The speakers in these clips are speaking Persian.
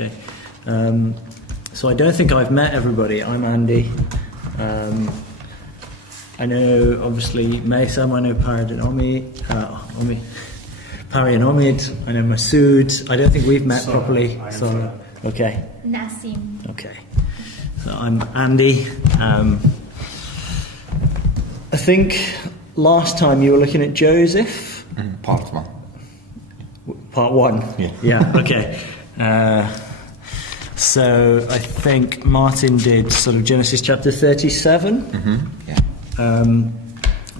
Okay. So I don't think I've met everybody. I'm Andy. I know, obviously, Maysam. I know Parad and Pari and Omid. I know Masood. I don't think we've met properly. So, okay. Nasim. Okay. So I'm Andy. I think last time you were looking at Joseph. Part 1. Part 1? Yeah, okay. So I think Martin did sort of Genesis chapter 37. Yeah.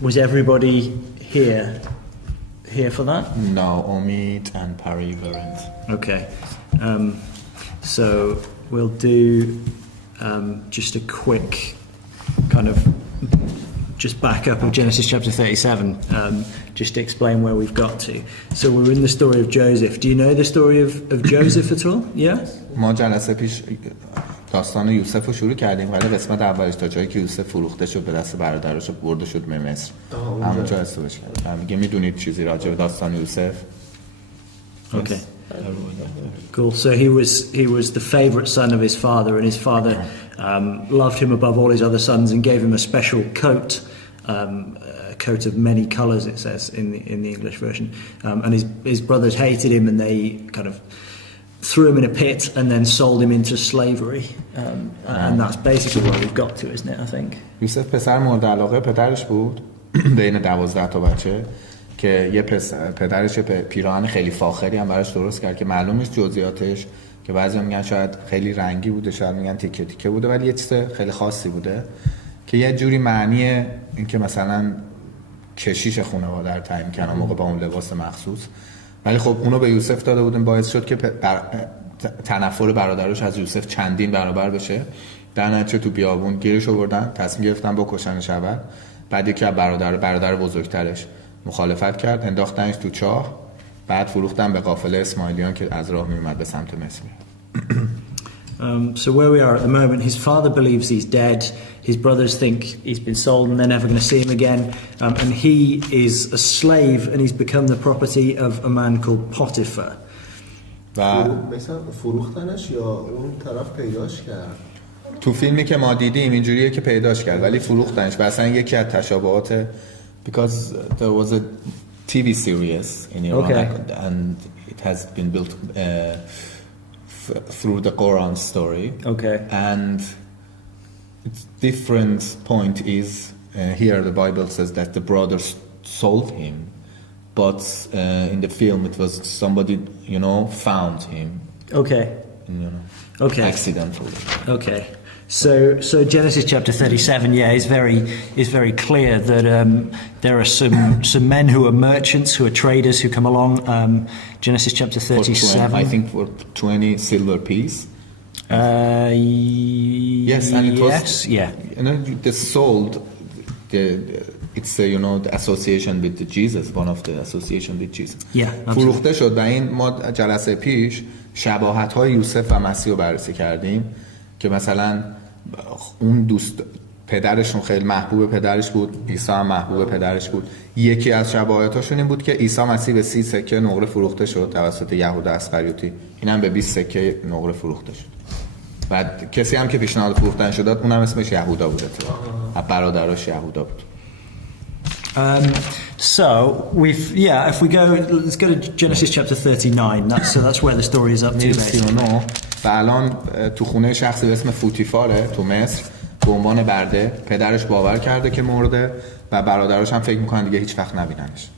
Was everybody here for that? No, Omid and Pari weren't. Okay. So we'll do just a quick kind of just back up of Genesis chapter 37, just to explain where we've got to. So we're in the story of Joseph. Do you know the story of Joseph at all? Yeah? ما جلسه پیش داستان یوسف رو شروع کردیم ولی قسمت اولش تا جایی که یوسف فروخته شد به دست برادرش و برده شد به مصر. همونجا استوبش کردیم. میگه میدونید چیزی راجع به داستان یوسف؟ Okay. Cool. So he was the favorite son of his father, and his father loved him above all his other sons and gave him a special coat, a coat of many colours. It says in the English version, and his brothers hated him, and they kind of threw him in a pit and then sold him into slavery, and that's basically where we've got to, isn't it? I think. یوسف پسر مورد علاقه پدرش بود بین 12 تا بچه که یه پدرش پیراهن خیلی فاخری هم براش درست کرد که معلوم نیست جزئیاتش، که بعضیا میگن شاید خیلی رنگی بوده، شاید میگن تیکه تیکه بوده، ولی یه چیز خیلی خاصی بوده که یه جوری معنی این که مثلا کشیش خانواده رو تعیین کردن موقع با اون لباس مخصوص، ولی خب اونو به یوسف داده بودن، باعث شد که تنفر برادرش از یوسف چندین برابر بشه. در نتیجه تو بیابون گیرش آوردن، تصمیم گرفتن بکشنش اول. بعد یکی از برادر بزرگترش مخالفت کرد، انداختنش تو چاه، بعد فروختن به قافله اسماعیلیان که از راه میومد به سمت مصر. So where we are at the moment, his father believes he's dead. His brothers think he's been sold and they're never going to see him again. And he is a slave and he's become the property of a man called Potiphar. مثلا فروختنش یا اون طرف پیداش کرد؟ تو فیلمی که ما دیدیم اینجوریه که پیداش کرد ولی فروختنش. و اصلا یکی از تشابهات because there was a TV series in Iran and it has been built through the Quran story. Okay. And its different point is here the Bible says that the brothers sold him, but in the film it was somebody found him. Okay. Okay. Accidentally. Okay. So Genesis chapter 37, is very clear that there are some men who are merchants, who are traders, who come along. Genesis chapter 37. I think for 20 silver piece. Yes, and it was. Yeah. They sold. It's the association with Jesus, one of the association with Jesus. Yeah. فروخته شد و این ما جلسه پیش شباهت‌های یوسف و مسیح رو بررسی کردیم که مثلا اون پدرشون خیلی محبوب پدرش بود، عیسی هم محبوب پدرش بود. یکی از شباهتاشون این بود که عیسی مسیح به 30 سکه نقره فروخته شد توسط یهودا اسخریوطی، اینم به 20 سکه نقره فروخته شد. بعد کسی هم که پیشنهاد فروختن شد داد اونم اسمش یهودا بود، برادرش یهودا بود. So if we go, let's go to Genesis chapter 39. That's where the story is up to. 39 و الان تو خونه شخصی به اسم فوتیفاره تو مصر به عنوان برده. پدرش باور کرده که مرده و برادرش هم فکر میکنن دیگه هیچ وقت نبیننش.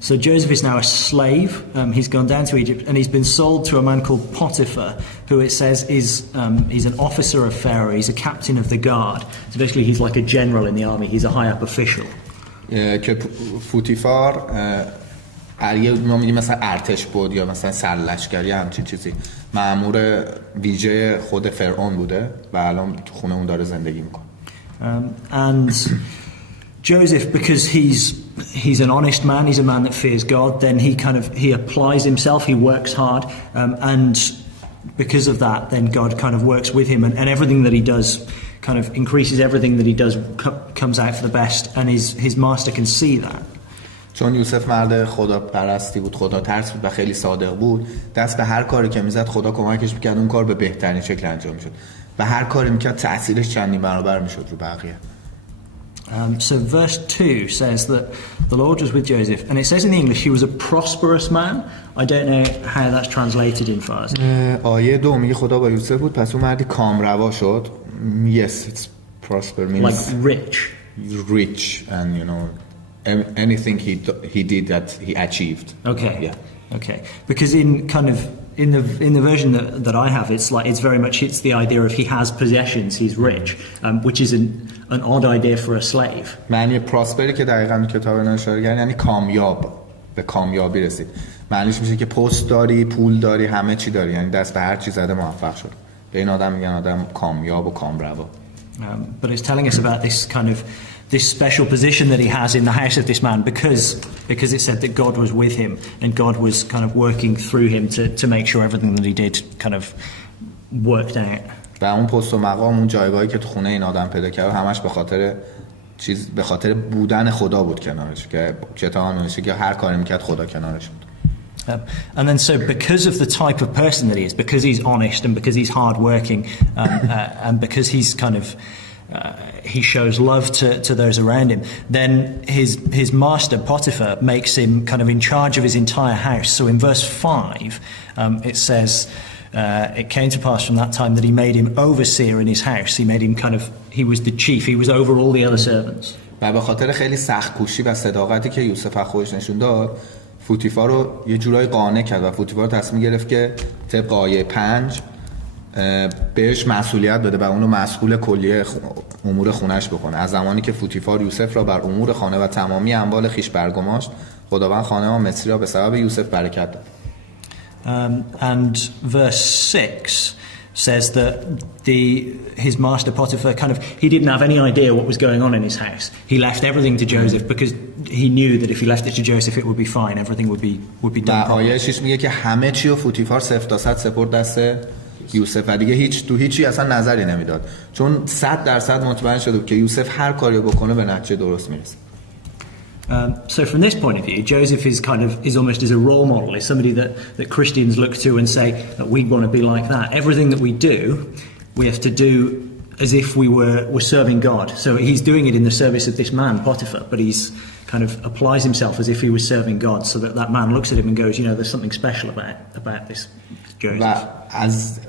So Joseph is now a slave. He's gone down to Egypt and he's been sold to a man called Potiphar, who it says he's an officer of Pharaoh. He's a captain of the guard. So basically he's like a general in the army. He's a high up official. که فوتیفار ما میگیم مثلا ارتش بود یا مثلا سرلشکری همچین چیزی، مأمور ویژه خود فرعون بوده و الان تو خونه اون داره زندگی میکنه. And Joseph, because he's an honest man, he's a man that fears God, then he applies himself, he works hard, and because of that then God kind of works with him, and everything that he does kind of increases, everything that he does comes out for the best, and his master can see that. چون یوسف مرد خدا پرستی بود، خدا ترس بود و خیلی صادق بود، دست به هر کاری که میزد خدا کمکش میکرد اون کار به بهترین شکل انجام میشد و هر کاری میکرد تأثیرش چندین برابر میشد رو بقیه. So verse 2 says that the Lord was with Joseph, and it says in the English he was a prosperous man. I don't know how that's translated in Farsi. آیه 2 میگه خدا با یوسف بود، پس اون مردی کامروا شد. Yes, it's prosper means Like rich and you know anything he did that he achieved. Okay. Yeah. Okay. Because in kind of in the version that I have, it's very much the idea of he has possessions, he's rich, which is an odd idea for a slave. معنی پراسپری که دقیقاً کتاب اشاره کرد یعنی کامیاب، به کامیابی رسید. معنیش میشه که پست داری، پول داری، همه چی داری، یعنی دست به هر چی زده موفق شد. به این آدم میگن آدم کامیاب و کامروا. But it's telling us about this special position that he has in the house of this man because it said that God was with him and God was kind of working through him to make sure everything that he did kind of worked out. و اون پست و مقام، اون جایگاهی که تو خونه این آدم پیدا کرد همش به خاطر بودن خدا بود کنارش، که کتاب نوشته که هر کاری میکرد خدا کنارش بود. And then so because of the type of person that he is, because he's honest and because he's hardworking, and because he's kind of he shows love to those around him, then his master Potiphar makes him kind of in charge of his entire house. So in verse 5 it says it came to pass from that time that he made him overseer in his house. He made him he was the chief, he was over all the other servants. و به خاطر خیلی سخت کوشی و صداقتی که یوسف از خودش نشون داد، فوتیفار رو یه جورایی قانع کرد و فوتیفار تصمیم گرفت که طبق آیه 5 بهش مسئولیت بده و اونو مسئول کلی امور خونش بکنه. از زمانی که فوتیفار یوسف را بر امور خانه و تمامی اموال خیش برگماشت، خداوند خانه و مصری را به سبب یوسف برکت داد. And verse 6 says that his master Potiphar he didn't have any idea what was going on in his house. He left everything to Joseph because he knew that if he left it to Joseph it would be fine, everything would be done. و آیه 6 میگه که همه چی رو فوتیفار 0 تا 100 سپرد دست یوسف و دیگه هیچی اصلا نظری نمیداد، چون 100% مطمئن شده بود که یوسف هر کاری بکنه به نتیجه درست میرسه. So from this point of view, Joseph is almost as a role model. He's somebody that Christians look to and say that we want to be like that. Everything that we do, we have to do as if we were serving God. So he's doing it in the service of this man, Potiphar, but he's kind of applies himself as if he was serving God, so that man looks at him and goes, you know, there's something special about this Joseph. و از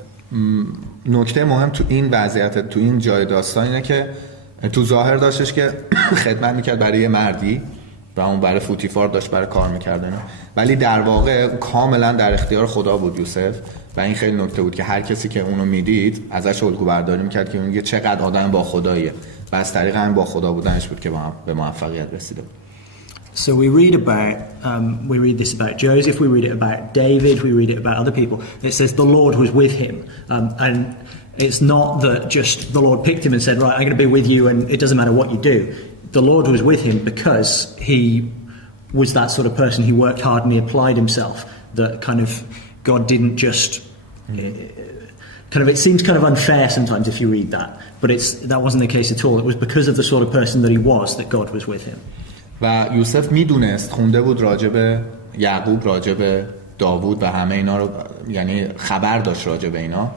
نکته مهم تو این وضعیت، تو این جای داستان اینه که تو ظاهر داشتش که خدمت میکرد برای یه مردی و اون برای فوتیفار داشت برای کار میکردن، ولی در واقع کاملا در اختیار خدا بود یوسف. و این خیلی نکته بود که هر کسی که اونو میدید ازش الگو برداری میکرد که میگه چقدر آدم با خداییه و از طریق همین با خدا بودنش بود که به موفقیت رسیده بود. So we read this about Joseph, we read it about David, we read it about other people. It says the Lord was with him, and it's not that just the Lord picked him and said, right, I'm going to be with you and it doesn't matter what you do. The Lord was with him because he was that sort of person. He worked hard and he applied himself. That kind of God didn't just it seems kind of unfair sometimes if you read that, but that wasn't the case at all. It was because of the sort of person that he was that God was with him. و یوسف میدونست، خونده بود راجع به یعقوب، راجع به داوود و همه اینا رو، یعنی خبر داشت راجع به اینا،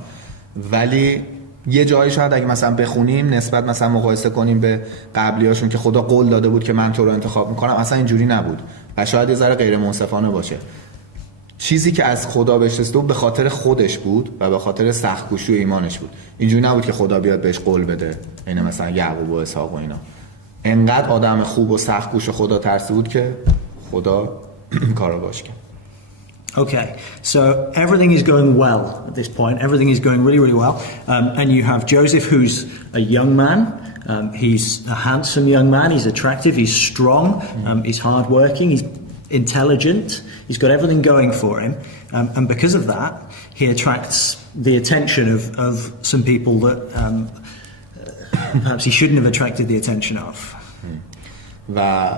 ولی یه جایی شاید اگه مثلا بخونیم نسبت مثلا مقایسه کنیم به قبلیاشون که خدا قول داده بود که من تو رو انتخاب میکنم، اصلا اینجوری نبود و شاید یه ذره غیر منصفانه باشه. چیزی که از خدا بهش رسیده به خاطر خودش بود و به خاطر سخت‌کوشی و ایمانش بود. اینجوری نبود که خدا بیاد بهش قول بده، این مثلا یعقوب و اسحاق و اینا. انقدر آدم خوب و سخت‌کوش خدا ترسی بود که خدا کارو باش کرد. Okay, so everything is going well at this point. Everything is going really, really well. And you have Joseph, who's a young man. He's a handsome young man. He's attractive. He's strong. He's hardworking. He's intelligent. He's got everything going for him. And because of that, he attracts the attention of some people that perhaps he shouldn't have attracted the attention of. و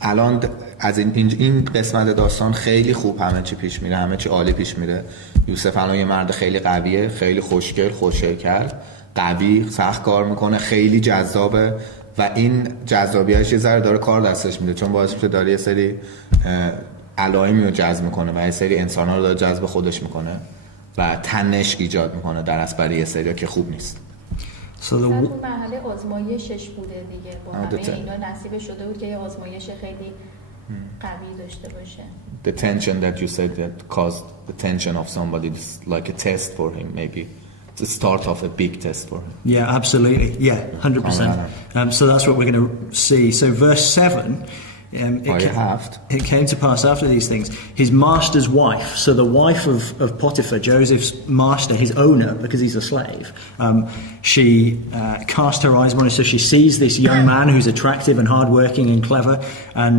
الان از این قسمت داستان خیلی خوب همه چی پیش میره، همه چی عالی پیش میره. یوسف الان یه مرد خیلی قویه، خیلی خوشگل، خوش‌هیکل، قوی، سخت کار میکنه، خیلی جذابه و این جذابیتش یه ذره داره کار دستش میده، چون باعث میشه داره یه سری علائمی رو جذب میکنه و یه سری انسان‌ها رو داره جذب خودش میکنه و تنش ایجاد میکنه در اصل یه سری که خوب نیست. So the اون مرحله آزمایشش بوده دیگه، با همه اینا نصیب شده بود که یه آزمایش خیلی قوی داشته باشه. The tension that you said that caused the tension of somebody is like a test for him, maybe it's the start of a big test for him. Yeah, absolutely. Yeah, 100%. So that's what we're going to see. So verse 7, it came to pass after these things, his master's wife, so the wife of Potiphar, Joseph's master, his owner, because he's a slave, she cast her eyes on him, so she sees this young man who's attractive and hardworking and clever, and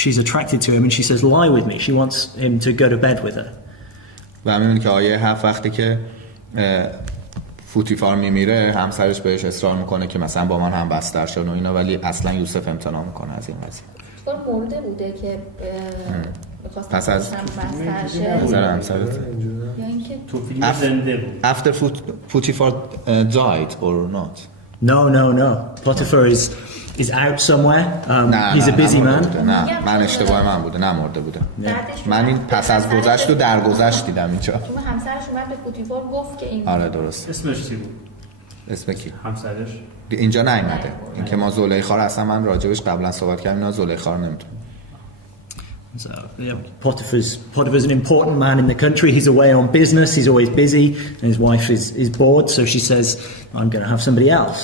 she's attracted to him, and she says, lie with me. She wants him to go to bed with her. و می‌بینی که آیه 7 وقتی که فوتیفار میمیره همسرش بهش اصرار میکنه که مثلا با من هم بستر شد و اینا، ولی اصلا یوسف امتناع میکنه از این قضیه. مرده بوده که پس از نظر همسرت یا اینکه تو فیلم زنده بود. After Potiphar died or not? No. Potiphar is out somewhere. He's a busy man. نه من اشتباه من بوده، نه مرده بوده. من این پس از گذشت و درگذشت دیدم اینجا. چون همسرش اومد به پوتیفار گفت که این آره درست. اسمش چی بود؟ اسم کی؟ همسرش اینجا نیومده. اینکه ما زلیخا رو اصلا من راجبش قبلا صحبت کردم، اینا زلیخا رو نمیدونم. So, yeah, Potiphar's an important man in the country. He's away on business. He's always busy, and his wife is bored. So she says, "I'm going to have somebody else."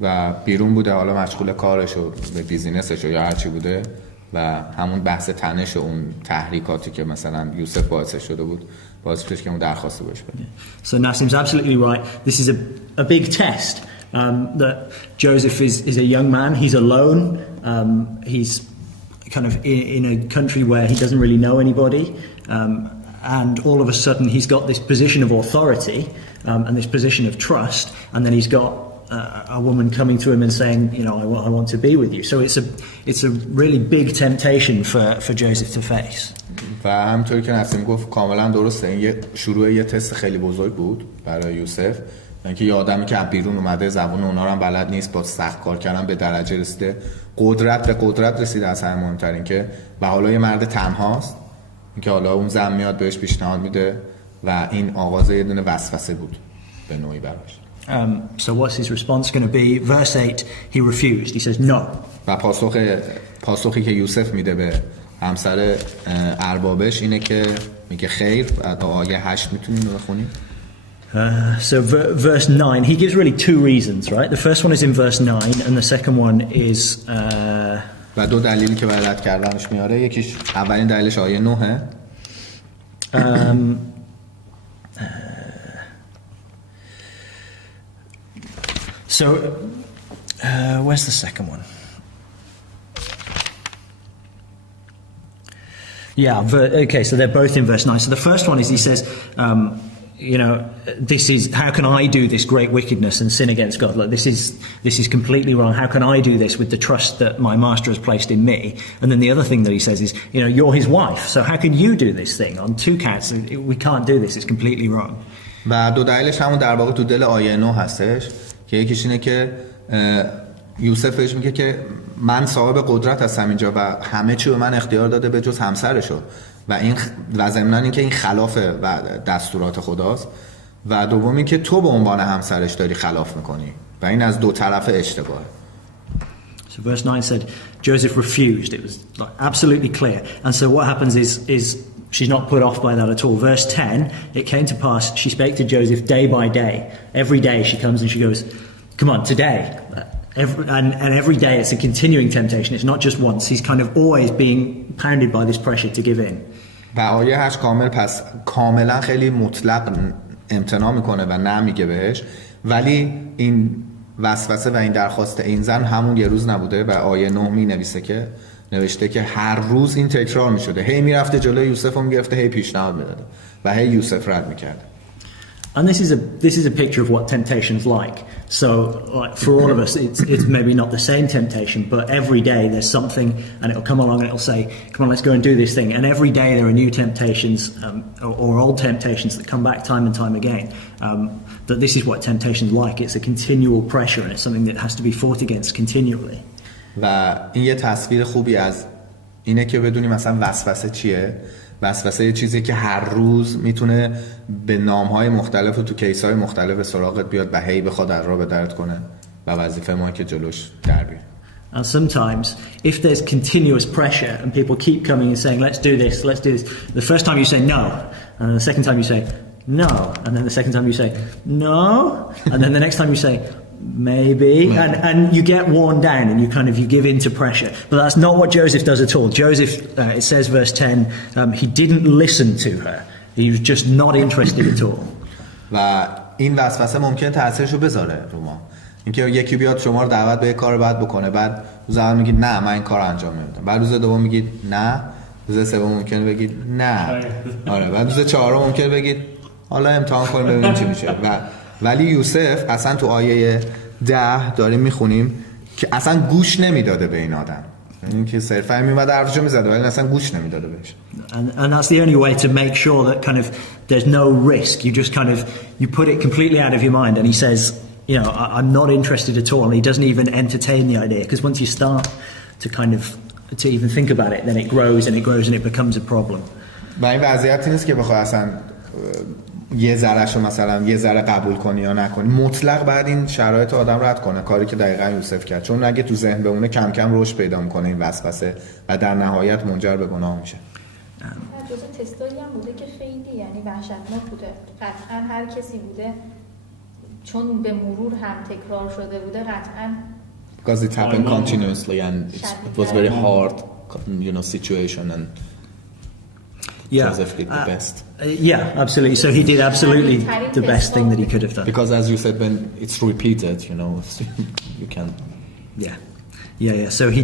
و بیرون بوده، حالا مشغول کارش و به بیزینسش یا هر چی بوده و همون بحث تنش و اون تحریکاتی که مثلا یوسف باعث شده بود باعث شد که اون درخواست بهش بده. So Nassim's absolutely right. This is a big test. That Joseph is a young man. He's alone. He's kind of in a country where he doesn't really know anybody, and all of a sudden he's got this position of authority and this position of trust, and then he's got a woman coming to him and saying, you know, I want to be with you. So it's a really big temptation for Joseph to face. و همونطوری که نسیم گفت کاملا درسته، این یه شروع یه تست خیلی بزرگ بود برای یوسف، اینکه یه آدمی که از بیرون اومده زبون اونا رو هم بلد نیست، با سخت کار کردن به درجه رسیده، قدرت به قدرت رسیده، از همه مهمتر این که و حالا یه مرد تنهاست، اینکه حالا اون زن میاد بهش پیشنهاد میده و این آغاز یه دونه وسوسه بود به نوعی براش. So what's his response going to be? Verse 8, he refused. He says no. و پاسخی که یوسف میده به همسر اربابش اینه که میگه خیر. و آیه 8 میتونیم رو بخونیم. So verse 9, he gives really two reasons, right? The first one is in verse 9 and the second one is و دو دلیلی که باید رد کردنش میاره، یکیش اولین دلیلش آیه 9. So where's the second one? Yeah, okay, so they're both in verse 9. So the first one is he says, you know, this is, how can I do this great wickedness and sin against God? Like this is completely wrong. How can I do this with the trust that my master has placed in me? And then the other thing that he says is, you know, you're his wife, so how can you do this thing on two counts? We can't do this. It's completely wrong. و دو دلیلش همون در واقع تو دل آیه 9 هستش که یکیش اینه که یوسف بهش میگه که من صاحب قدرت هستم اینجا و همه چی به من اختیار داده به جز همسرشو و این و ضمناً این که این خلاف و دستورات خداست و دومی که تو به عنوان همسرش داری خلاف میکنی و این از دو طرف اشتباهه. So verse 9 said Joseph refused. It was like absolutely clear. And so what happens is she's not put off by that at all. Verse 10, it came to pass she spake to Joseph day by day. Every day she comes and she goes, come on, today. And every day it's a continuing temptation. It's not just once. He's kind of always being pounded by this pressure to give in. و آیه 8 کامل پس کاملا خیلی مطلق امتناع میکنه و نه میگه بهش، ولی این وسوسه و این درخواست این زن همون یه روز نبوده و آیه 9 می نوشته که هر روز این تکرار میشده، هی میرفته جلوی یوسف و میگرفته، هی پیشنهاد میداده و هی یوسف رد میکرده. And this is a picture of what temptation's like. So, like for all of us, it's maybe not the same temptation, but every day there's something, and it'll come along and it'll say, "Come on, let's go and do this thing." And every day there are new temptations or old temptations that come back time and time again. That this is what temptation's like. It's a continual pressure, and it's something that has to be fought against continually. و این یه تصویر خوبی از اینه که بدونی مثلا وسوسه چیه. وسوسه یه چیزی که هر روز میتونه به نام‌های مختلف و تو کیس‌های مختلف سراغت بیاد و هی بخواد در راه به درد کنه و وظیفه ما که جلوش در بیاد. And sometimes, if there's continuous pressure and people keep coming and saying, let's do this, the first time you say no, and then the second time you say no, and then the second time you say no, and then the next time you say maybe, and you get worn down and you give in to pressure. But that's not what Joseph does at all. Joseph, it says verse 10, he didn't listen to her. He was just not interested at all. و این وسوسه ممکنه تأثیرشو بذاره رو ما. اینکه یکی بیاد شما رو دعوت به کار بد بکنه، بعد روز اول میگید نه من این کارو انجام نمیدم، بعد روز دوم میگید نه، روز سوم ممکنه بگید نه، آره، بعد روز چهارم ممکنه بگید حالا امتحان کنیم ببینیم چی میشه. ولی یوسف اصلا تو آیه 10 داریم میخونیم که اصلا گوش نمیداده به این آدم. یعنی که صرفا میومد حرفشو میزد ولی اصلا گوش نمیداده بهش. And that's the only way to make sure that there's no risk. You just you put it completely out of your mind, and he says, you know, I'm not interested at all, and he doesn't even entertain the idea, because once you start to even think about it, then it grows and it grows and it becomes a problem. و این وضعیتی نیست که بخوای اصلا یه ذرهشو مثلا یه ذره قبول کنی یا نکنی، مطلق بعد این شرایط آدم رد کنه، کاری که دقیقاً یوسف کرد، چون اگه تو ذهن بمونه کم کم رشد پیدا میکنه این وسوسه و در نهایت منجر به گناه میشه. جزء تستایی هم بوده که خیلی یعنی وحشتناک بوده. قطعاً هر کسی بوده چون به مرور هم تکرار شده بوده قطعاً. Because it happened continuously and it was very hard, you know, situation, and Joseph did the best. Yeah, absolutely. So he did absolutely the best thing that he could have done. Because as you said, when it's repeated, you know, you can. Yeah. So he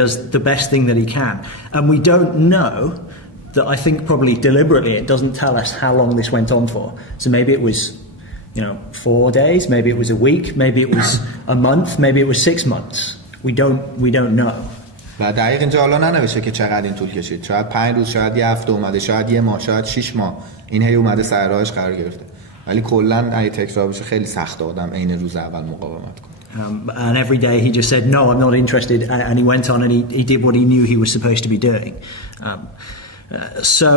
does the best thing that he can, and we don't know. That I think probably deliberately it doesn't tell us how long this went on for. So maybe it was, 4 days, maybe it was a week, maybe it was a month, maybe it was 6 months. We don't know. و دقیق اینجا حالا ننوشته که چقدر این طول کشید. شاید 5 روز، شاید یه هفته اومده، شاید یه ماه، شاید 6 ماه. این هی اومده سر راهش قرار گرفته. ولی کلا اگه تکرار بشه خیلی سخت آدم عین روز اول مقاومت کنه. And every day he just said no, I'm not interested, and he went on and he did what he knew he was supposed to be doing. So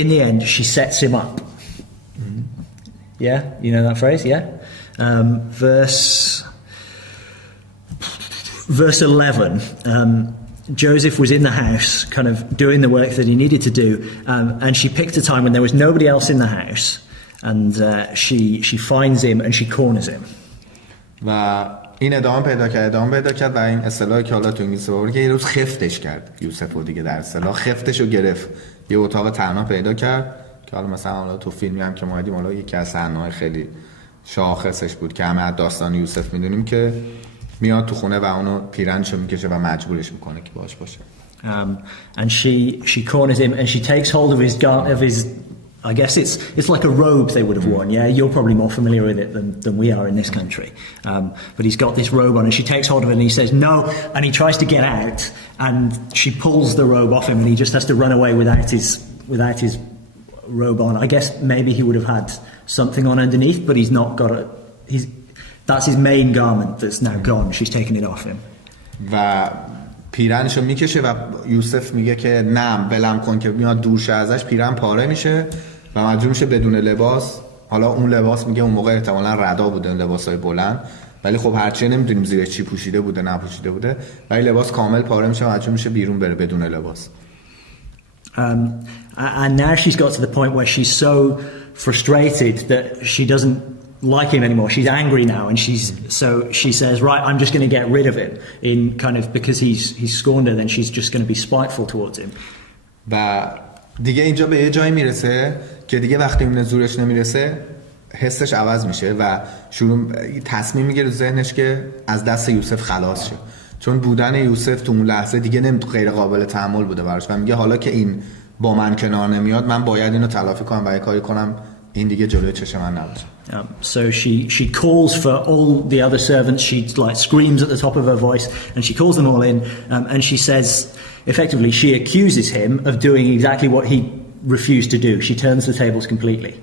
in the end she sets him up. Yeah, you know that phrase, yeah? Verse 11, Joseph was in the house kind of doing the work that he needed to do, and she picked a time when there was nobody else in the house, and she finds him and she corners him. و این ادامه پیدا کرد و این اصطلاحی که حالا تو انگلیسی بود که یه روز خفتش کرد یوسفو دیگه، در اصطلاح خفتشو گرفت، یه اتاق تنها پیدا کرد که حالا مثلا حالا تو فیلمی هم که ما دیدیم حالا یکی از صحنه‌های خیلی شاخصش بود که همه از داستان یوسف میدونیم که میاد تو خونه و اونو پیرنشو میکشه و مجبورش میکنه که باشه. And she corners him and she takes hold of his I guess it's like a robe they would have worn. Yeah, you're probably more familiar with it than we are in this country. But he's got this robe on, and she takes hold of it, and he says no, and he tries to get out, and she pulls the robe off him, and he just has to run away without his robe on. I guess maybe he would have had something on underneath, but he's not got it. That's his main garment that's now gone. She's taken it off him. و پیرنشو میکشه و یوسف میگه که نه بلم کن، که میاد دور شه ازش، پیرن پاره میشه و مجبور میشه بدون لباس. حالا اون لباس میگه اون موقع احتمالاً ردا بوده، لباسای بلند، ولی خب هرچی نمیدونیم زیرش چی پوشیده بوده نپوشیده بوده، ولی لباس کامل پاره میشه و مجبور میشه بیرون بره بدون لباس. And now she's got to the point where she's so frustrated that she doesn't like him anymore. She's angry now, and she says, right, I'm just going to get rid of him, in kind of because he's scorned her, then she's just going to be spiteful towards him. و دیگه اینجا به یه جایی میرسه که دیگه وقتی این زورش نمیرسه حسش عوض میشه و تصمیم میگیره تو ذهنش که از دست یوسف خلاص شه، چون بودن یوسف تو اون لحظه دیگه غیر قابل تحمل بوده براش و میگه حالا که این با من کنار نمیاد، من باید اینو تلافی کنم و یه کاری کنم این دیگه جلوی چشم من نباشه. So she calls for all the other servants. She like screams at the top of her voice, and she calls them all in, and she says, effectively, she accuses him of doing exactly what he refused to do. She turns the tables completely.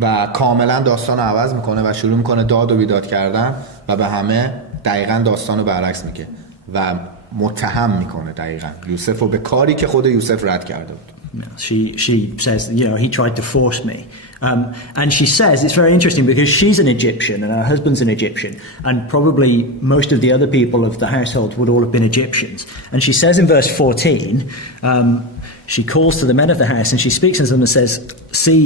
و کاملا داستان رو عوض میکنه و شروع میکنه داد و بیداد کردن و به همه دقیقا داستان رو برعکس میگه و متهم میکنه دقیقا یوسف رو به کاری که خود یوسف رد کرده بود. She says, you know, he tried to force me. And she says, it's very interesting because she's an Egyptian and her husband's an Egyptian, and probably most of the other people of the household would all have been Egyptians. And she says in verse 14, she calls to the men of the house and she speaks to them and says, see,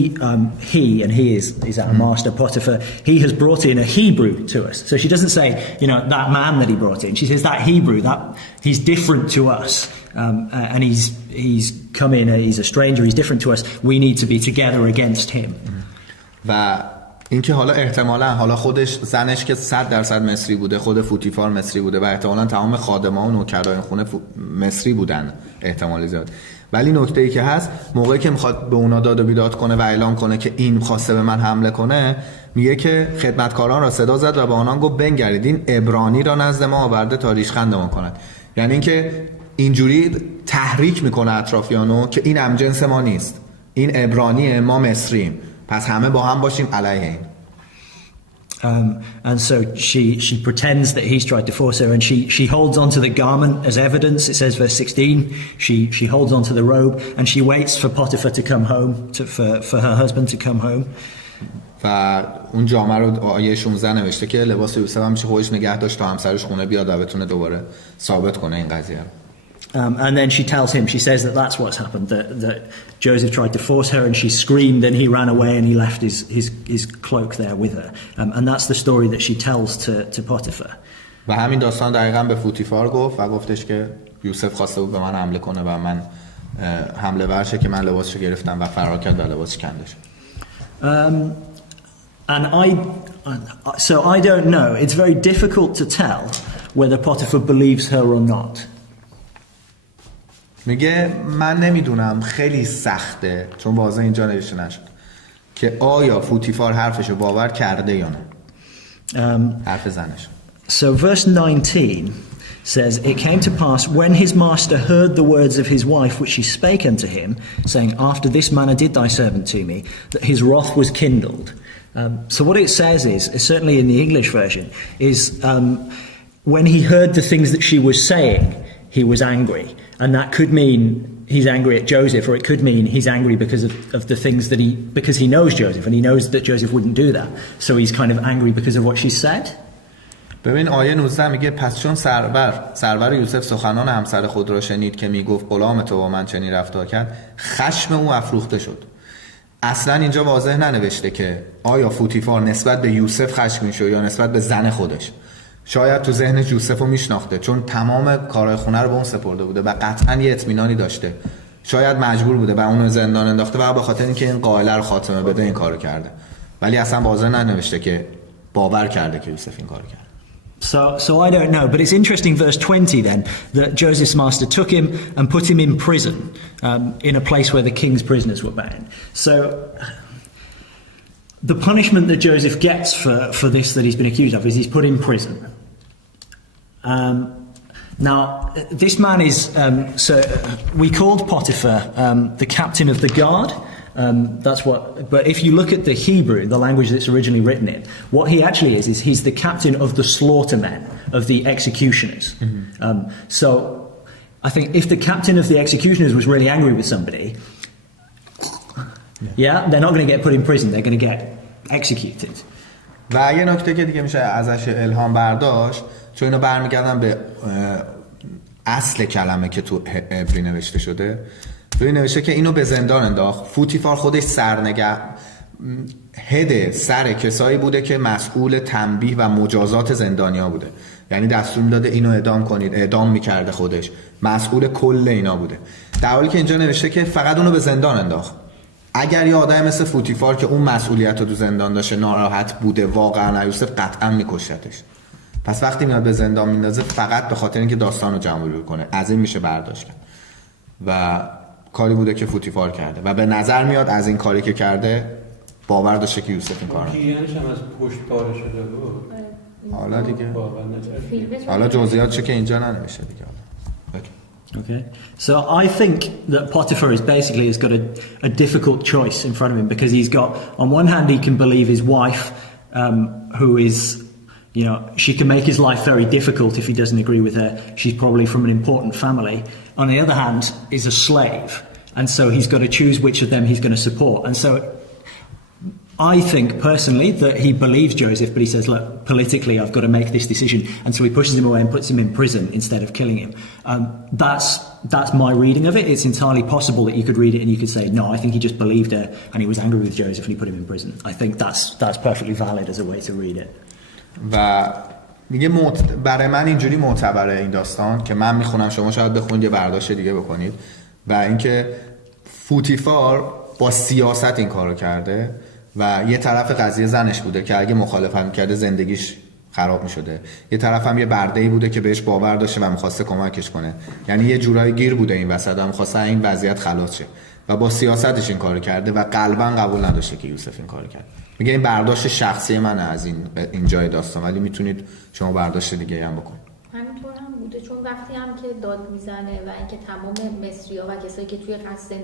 he, and he is our master Potiphar, he has brought in a Hebrew to us. So she doesn't say, you know, that man that he brought in. She says that Hebrew, that he's different to us. And he's come in, he's a stranger, he's different to us. We need to be together against him. و اینکه حالا احتمالاً حالا خودش زنش که 100% مصری بوده، خود فوتیفار مصری بوده و احتمالاً تمام خادم‌ها و نوکرای خونه مصری بودن احتمال زیاد. ولی نکته‌ای که هست موقعی که میخواد به اونا داد و بیداد کنه و اعلام کنه که این خواسته به من حمله کنه، میگه که خدمتکاران را صدا زد و به آنان گفت بنگرید این عبرانی را نزد ما آورده تا ریشخندمان کند. یعنی اینکه اینجوری تحریک میکنه اطرافیانو که این همجنس ما نیست، این عبرانیه، ما مصریم، پس همه با هم باشیم علیه این. And so she pretends that he's tried to force her, and she holds onto the garment as evidence. It says verse 16, she holds onto the robe and she waits for Potiphar to come home, for her husband to come home. و اون جامعه رو آیه 16 نوشته که لباس یوسف هم میشه خودش نگه داشت تا همسرش خونه بیاد و بتونه دوباره ثابت کنه این قضیه رو. And then she tells him, she says that that's what's happened, that Joseph tried to force her and she screamed and he ran away and he left his cloak there with her. And that's the story that she tells to Potiphar. و همین داستان دقیقاً به فوتیفار گفت و گفتش که یوسف خواسته بود به من حمله کنه و من حمله ورشه که من لباسشو گرفتم و فرار کرد و لباسش کندش. And I don't know. It's very difficult to tell whether Potiphar believes her or not. میگه من نمیدونم، خیلی سخته چون واضح اینجا نوشته نشد که آیا فوتیفار حرفشو باور کرده یا نه. حرف زنش. So verse 19 says, it came to pass when his master heard the words of his wife which she spake unto him, saying, after this manner did thy servant to me, that his wrath was kindled. So what it says is, certainly in the English version, is when he heard the things that she was saying, he was angry. And that could mean he's angry at Joseph, or it could mean he's angry because of the things that because he knows Joseph and he knows that Joseph wouldn't do that. So he's kind of angry because of what she said. ببین آیه 19 میگه پس چون سرور یوسف سخنان همسر خود را شنید که میگفت غلام تو با من چنین رفتار کرد، خشم او افروخته شد. اصلا اینجا واضح ننوشته که آیا فوتیفار نسبت به یوسف خشمگین شد یا نسبت به زن خودش. شاید تو ذهن یوسف رو میشناخته چون تمام کارهای خونه رو به اون سپرده بوده و قطعا یه اطمینانی داشته. شاید مجبور بوده و اونو زندان انداخته و به خاطر اینکه این قائله رو خاتمه بده این کارو کرده. ولی اصلا واضح ننوشته که باور کرده که یوسف این کارو کرده. So I don't know, but it's interesting, verse 20 then, that Joseph's master took him and put him in prison, in a place where the king's prisoners were bound. So the punishment that Joseph gets for this that he's been accused of is he's put in prison. Now, this man is, we called Potiphar the captain of the guard. But if you look at the Hebrew, the language that's originally written in, what he actually is he's the captain of the slaughtermen, of the executioners. Mm-hmm. So I think if the captain of the executioners was really angry with somebody, they're not going to get put in prison, they're going to get executed. و یه نکته که دیگه میشه ازش الهام برداشت، چون اینو برمیگردم به اصل کلمه که تو عبری نوشته شده. روی نوشته که اینو به زندان انداخت. فوتیفار خودش سر کسایی بوده که مسئول تنبیه و مجازات زندانیا بوده. یعنی دستور میداده اینو اعدام کنید، اعدام میکرده خودش، مسئول کل اینا بوده. در حالی که اینجا نوشته که فقط اونو به زندان انداخت. اگر یه آدم مثل فوتیفار که اون مسئولیت رو تو زندان داشته ناراحت بوده واقعا یوسف قطعا میکشتش. پس وقتی میاد به زندان میندازه فقط به خاطر اینکه داستانو جمع کنه، از این میشه برداشت کرد. و کاری بوده که فوتیفار کرده و به نظر میاد از این کاری که کرده باور داشته که یوسف این کار گیرنش هم از پشت پاره شده بود. حالا دیگه باور نکرد. حالا جزئیات چه که اینجا ننوشته دیگه. Okay. So I think that Potiphar is basically has got a difficult choice in front of him, because he's got, on one hand, he can believe his wife, who is, you know, she can make his life very difficult if he doesn't agree with her. She's probably from an important family. On the other hand, is a slave. And so he's got to choose which of them he's going to support. And so I think personally that he believes Joseph, but he says, look, politically I've got to make this decision. And so he pushes him away and puts him in prison instead of killing him. That's my reading of it. It's entirely possible that you could read it and you could say, no, I think he just believed her and he was angry with Joseph and he put him in prison. I think that's perfectly valid as a way to read it. و میگه برای من اینجوری معتبره این داستان که من میخونم، شما شاید بخونید یه برداشت دیگه بکنید. و اینکه فوتیفار با سیاست این کارو کرده و یه طرف قضیه زنش بوده که اگه مخالفت می‌کرده زندگیش خراب می‌شده، یه طرف هم یه برده‌ای بوده که بهش باور داشته و می‌خواسته کمکش کنه. یعنی یه جورایی گیر بوده این وسط و می‌خواسته این وضعیت خلاص شه و با سیاستش این کارو کرده و قلباً قبول نداشته که یوسف این کارو کرد. میگه این برداشت شخصی منه از این جای داستان، ولی میتونید شما برداشت دیگه هم بکنید. همینطور هم بوده، چون وقتی هم که داد میزنه و اینکه تمام مصری‌ها و کسایی که توی قصر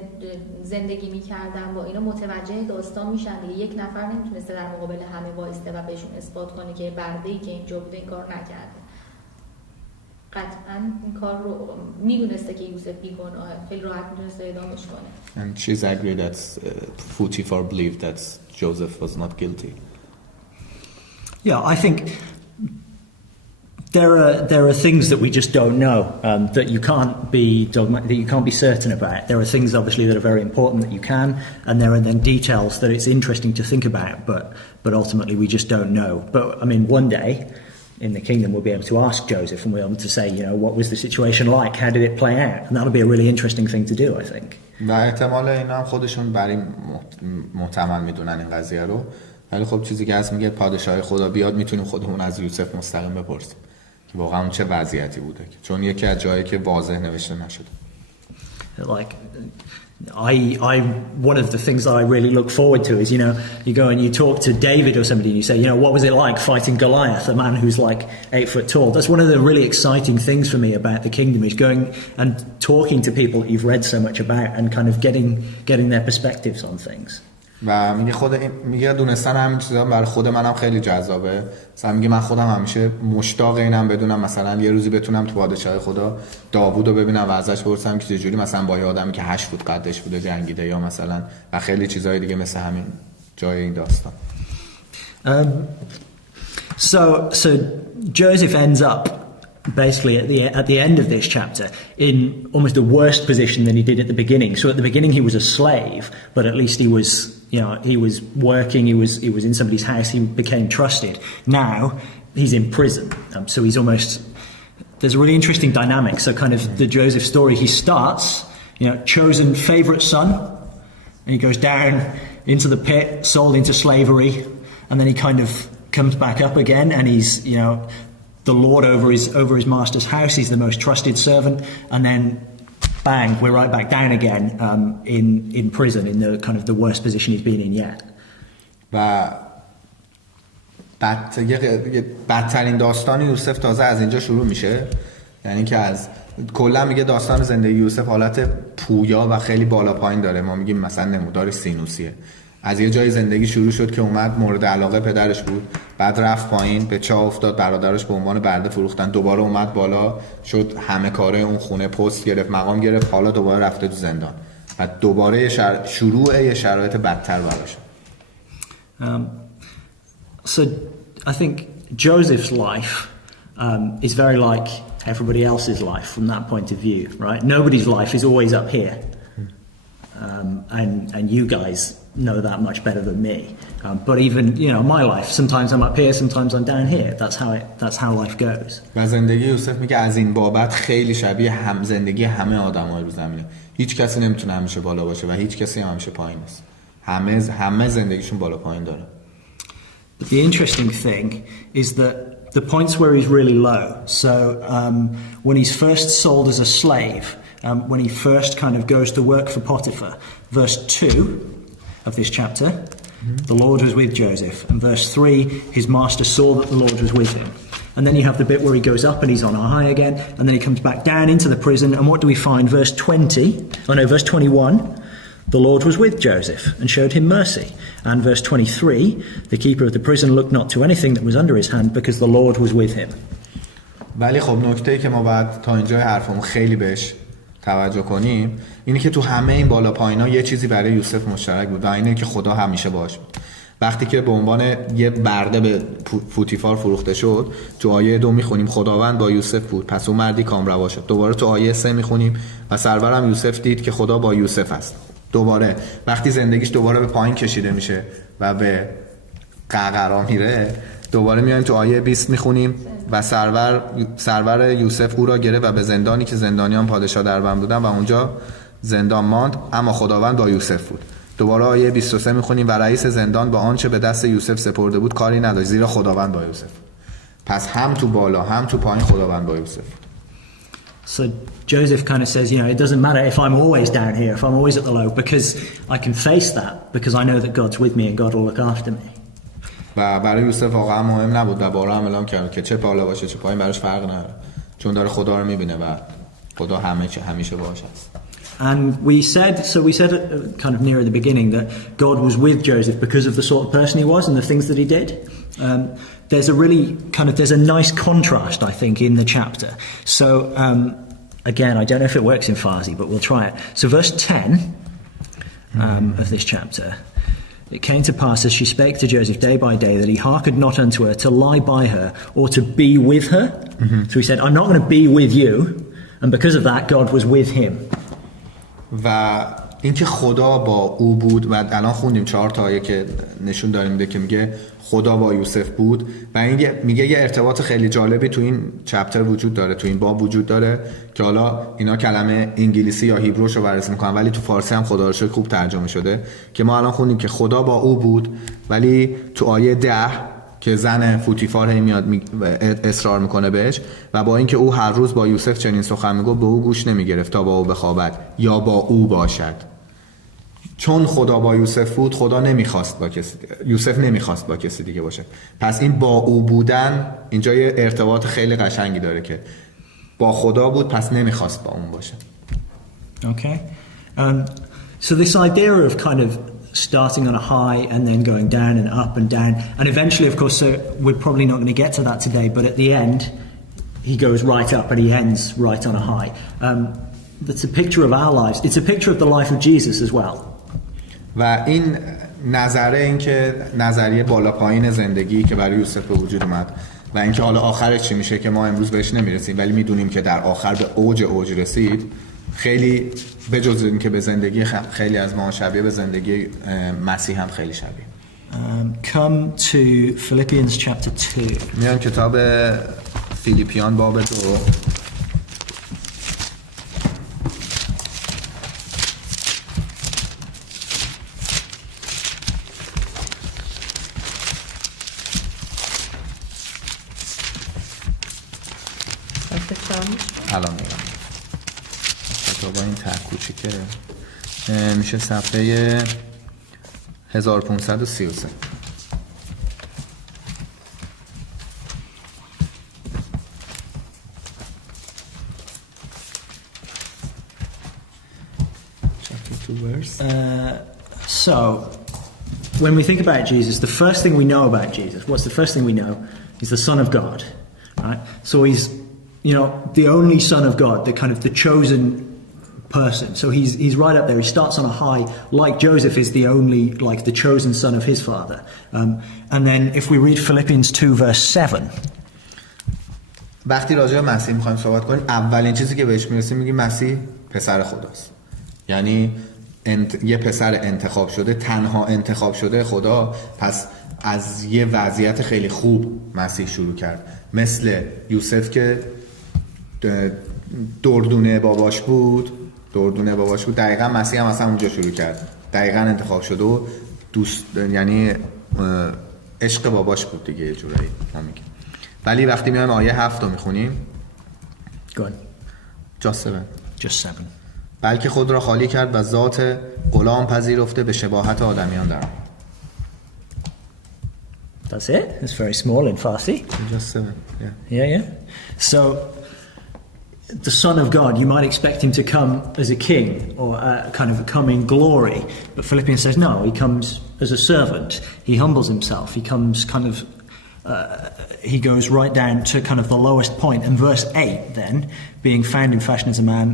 زندگی میکردن با اینا متوجه داستان میشن دیگه. یک نفر نمیتونسته در مقابل همه وایسته و بهشون اثبات کنه که برده‌ای که اینجا بوده این کار نکرده. قطعاً این کار رو میدونسته که یوسف بیگناهه، خیلی راحت میتونسته اعدامش کنه. And she's agreed that Potiphar believed that Joseph was not guilty. Yeah, I think there are things that we just don't know, that you can't be that you can't be certain about. There are things obviously that are very important that you can, and there are then details that it's interesting to think about, but ultimately we just don't know. But I mean, one day in the kingdom we'll be able to ask Joseph and we'll be able to say, you know, what was the situation like? How did it play out? And that'll be a really interesting thing to do, I think. و احتمال اینا هم خودشون برای محتمل میدونن این قضیه رو. ولی خب چیزی که هست میگه پادشاه خدا بیاد میتونیم خودمون از یوسف مستقیم بپرسیم که واقعا چه وضعیتی بوده، چون یکی از جایی که واضح نوشته نشده. Like one of the things that I really look forward to is, you know, you go and you talk to David or somebody and you say, you know, what was it like fighting Goliath, a man who's like 8 foot tall? That's one of the really exciting things for me about the kingdom, is going and talking to people that you've read so much about and kind of getting their perspectives on things. و میگه دونستن همین چیزا برای خود منم خیلی جذابه. مثلا میگه من خودم همیشه مشتاق اینم بدونم مثلا یه روزی بتونم تو پادشاهی خدا داوودو ببینم و ازش بپرسم که چجوری مثلا با یه آدمی که 8 فوت قدش بوده جنگیده، یا مثلا و خیلی چیزای دیگه مثل همین جای این داستان. So Joseph ends up basically at the end of this chapter in almost a worse position than he did at the beginning. So at the beginning he was a slave, but at least he was, you know, he was working, he was in somebody's house, he became trusted. Now he's in prison, so he's almost, there's a really interesting dynamic. So kind of the Joseph story, he starts, you know, chosen favorite son, and he goes down into the pit, sold into slavery, and then he kind of comes back up again, and he's, you know, the lord over his master's house. He's the most trusted servant, and then bang, we're right back down again in prison, in the kind of the worst position he's been in yet. و بدترین داستان یوسف تازه از اینجا شروع میشه. یعنی که از کلا میگه داستان زندگی یوسف حالت پویا و خیلی بالا پایین داره. ما میگیم مثلا نمودار سینوسیه. از یه جای زندگی شروع شد که اومد مورد علاقه پدرش بود، بعد رفت پایین، به چاه افتاد، برادرش به عنوان برده فروختن، دوباره اومد بالا شد، همه کاره اون خونه پست گرفت، مقام گرفت، حالا دوباره رفته تو زندان و دوباره شروع یه شرایط بدتر براش. So I think Joseph's life is very like everybody else's life from that point of view, right? Nobody's life is always up here. And you guys know that much better than me. But even, you know, my life, sometimes I'm up here, sometimes I'm down here. That's how life goes. و زندگی یوسف میگه از این بابت خیلی شبیه هم زندگی همه آدم‌های رو زمینه. هیچ کسی نمیتونه همیشه بالا باشه و هیچ کسی هم همیشه پایین نیست. همه زندگیشون بالا پایین داره. But the interesting thing is that the points where he's really low. So when he's first sold as a slave, when he first kind of goes to work for Potiphar, verse 2 of this chapter, The Lord was with Joseph. And verse 3, his master saw that the Lord was with him. And then you have the bit where he goes up and he's on a high again, and then he comes back down into the prison, and what do we find? Verse 21, the Lord was with Joseph and showed him mercy. And verse 23, the keeper of the prison looked not to anything that was under his hand because the Lord was with him. ولی خب نکته‌ای که ما باید تا اینجای حرفمون خیلی بهش توجه کنیم اینه که تو همه این بالا پایینا یه چیزی برای یوسف مشترک بود و اینه که خدا همیشه باهاش بود. وقتی که به عنوان یه برده به فوتیفار فروخته شد، تو آیه 2 میخونیم خداوند با یوسف بود پس اون مردی کامروا شد. دوباره تو آیه 3 میخونیم و سرورم یوسف دید که خدا با یوسف است. دوباره وقتی زندگیش دوباره به پایین کشیده میشه و به قعقرا میره، دوباره میایم تو آیه 20 میخونیم و سرور یوسف او را گرفت و به زندانی که زندانیان پادشاه در بند بودن و اونجا زندان ماند، اما خداوند با یوسف بود. دوباره آیه 23 میخونیم و رئیس زندان با آنچه به دست یوسف سپرده بود کاری نداشت زیرا خداوند با یوسف. پس هم تو بالا هم تو پایین خداوند با یوسف. So Joseph kind of says, you know, it doesn't matter if I'm always down here, if I'm always at the low, because I can face that, because I know that God's with me and God will look after me. و برای یوسف واقعا مهم نبود و بارها هم اعلام کرد که چه بالا باشه چه پایین براش فرق نداره، چون داره خدا رو میبینه و خدا همیشه باهاش هست. And we said kind of near the beginning that God was with Joseph because of the sort of person he was and the things that he did. There's a nice contrast, I think, in the chapter. So again, I don't know if it works in Farsi, but we'll try it. So verse 10 of this chapter. It came to pass as she spake to Joseph day by day that he hearkened not unto her to lie by her or to be with her. So he said, I'm not going to be with you. And because of that, God was with him. و اینکه خدا با او بود و الان خوندیم 4 تا آیه که نشون داره میده که میگه خدا با یوسف بود و این میگه یه ارتباط خیلی جالبی تو این چپتر وجود داره، تو این باب وجود داره که حالا اینا کلمه انگلیسی یا هیبروش رو بررسی میکنن ولی تو فارسی هم خدا رو شکر خوب ترجمه شده که ما الان خوندیم که خدا با او بود، ولی تو آیه 10 که زن فوتیفار هی میاد اصرار میکنه بهش و با اینکه او هر روز با یوسف چنین سخن میگفت به او گوش نمیگرفت تا با او بخوابد یا با او باشد. چون خدا با یوسف بود خدا نمیخواست با کسی یوسف نمیخواست با کسی دیگه باشه. پس این با او بودن اینجا یه ارتباط خیلی قشنگی داره که با خدا بود پس نمیخواست با اون باشه. Okay. So this idea of kind of starting on a high and then going down and up and down, and eventually, of course, so we're probably not going to get to that today, but at the end he goes right up and he ends right on a high. That's a picture of our lives. It's a picture of the life of Jesus as well. و این نظریه بالا پایین زندگی که برای یوسف به وجود اومد و اینکه حالا آخرش چی میشه که ما امروز بهش نمیرسیم ولی میدونیم که در آخر به اوج رسید، خیلی بجز این که به زندگی خیلی از ما شبیه به زندگی مسیح هم خیلی شبیه. Come to Philippians chapter 2. میان کتاب فیلیپیان باب 2. الان میرم کتاب این ته کوچیکه میشه صفحه 1533. So, when we think about Jesus, the first thing we know about Jesus, what's the first thing we know? He's the Son of God, right? So he's, you know, the only Son of God, the chosen person. So he's right up there. He starts on a high, like Joseph is the only, like the chosen son of his father. And then if we read Philippians 2 verse 7. وقتی راجع به مسیح میخوایم صحبت کنیم اولین چیزی که بهش میرسیم میگیم مسیح پسر خداست. یعنی یه پسر انتخاب شده، تنها انتخاب شده خدا. پس از یه وضعیت خیلی خوب مسیح شروع کرد، مثل یوسف که دردونه باباش بود. دقیقا مسیح هم اصلا اونجا شروع کرد، دقیقا انتخاب شده و دوست، یعنی عشق باباش بود دیگه یه جورایی ما میگیم. ولی وقتی میایم آیه 7 رو میخونیم Just 7 بلکه خود را خالی کرد و ذات غلام پذیرفته به شباهت آدمیان در That's it. It's very small in Farsi. Just 7. Yeah. Yeah. So, the Son of God, you might expect him to come as a king or kind of come in glory. But Philippians says, no, he comes as a servant. He humbles himself. He comes kind of, he goes right down to kind of the lowest point. And verse 8 then, being found in fashion as a man,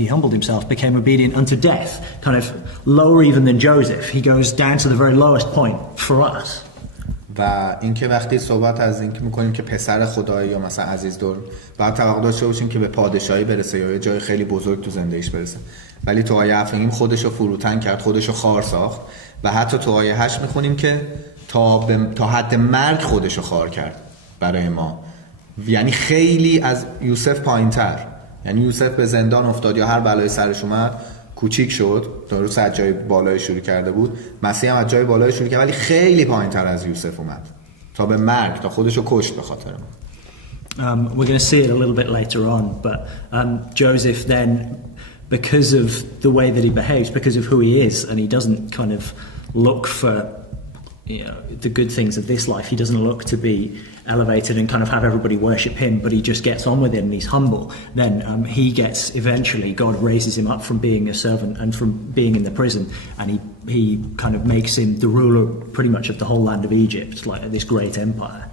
he humbled himself, became obedient unto death. Kind of lower even than Joseph. He goes down to the very lowest point for us. و اینکه وقتی صحبت از اینکه میکنیم که پسر خدای یا مثلا عزیز دور بعد توقع داشته باشیم که به پادشاهی برسه یا یه جای خیلی بزرگ تو زندگیش برسه، ولی تو آیه 7 میگیم خودشو فروتن کرد، خودشو خار ساخت و حتی تو آیه 8 میخونیم که تا حد مرگ خودشو خار کرد برای ما. یعنی خیلی از یوسف پایین‌تر، یعنی یوسف به زندان افتاد یا هر بلای سرش اومد کوچیک شد، درست از جای بالای شروع کرده بود، مسیح هم از جای بالای شروع کرد ولی خیلی پایین‌تر از یوسف اومد تا به مرگ، تا خودشو کشت به خاطر ما. We're going to see it a little bit later on, but Joseph then, because of the way that he behaves, because of who he is, and he doesn't kind of look for, you know, the good things of this life. He doesn't look to be elevated and kind of have everybody worship him, but he just gets on with it and he's humble. Then he gets, eventually God raises him up from being a servant and from being in the prison, and he kind of makes him the ruler pretty much of the whole land of Egypt, like this great empire.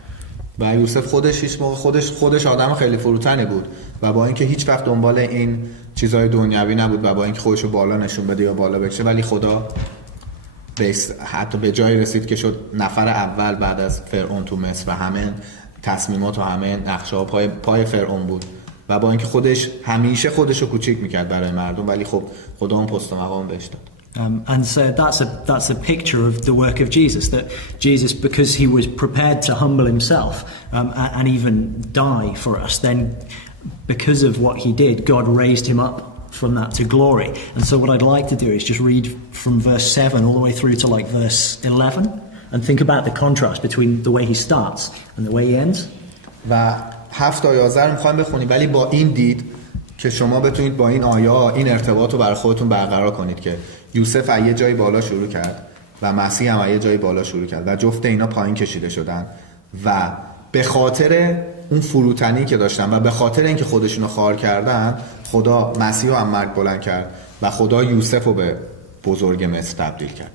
و یوسف خودش هیچ موقع خودش آدم خیلی فروتنی بود و با اینکه هیچ وقت دنبال این چیزای دنیوی نبود و با اینکه خودشو بالا نشون بده یا بالا بکشه، ولی خدا حتی به جایی رسید که شد نفر اول بعد از فرعون تو مصر و همه تصمیمات و همه نقشه‌ها پای فرعون بود و با اینکه خودش همیشه خودشو کوچیک میکرد برای مردم، ولی خب خدا اون پست و مقام بهش داد. And so that's a picture of the work of Jesus, that Jesus, because he was prepared to humble himself and even die for us, then because of what he did, God raised him up from that to glory. And so what I'd like to do is just read from verse 7 all the way through to like verse 11 and think about the contrast between the way he starts and the way he ends. و 7 تا 11 رو می‌خوایم بخونیم، ولی با این دید که شما بتونید با این آیه این ارتباط رو برای خودتون برقرار کنید که یوسف از یه جای بالا شروع کرد و مسیح هم از یه جای بالا شروع کرد و جفت اینا پایین کشیده شدن و به خاطر اون فروتنی که داشتن و به خاطر اینکه خودشونو خوار کردن، خدا مسیح رو هم مرگ بلند کرد و خدا یوسف رو به بزرگ مصر تبدیل کرد.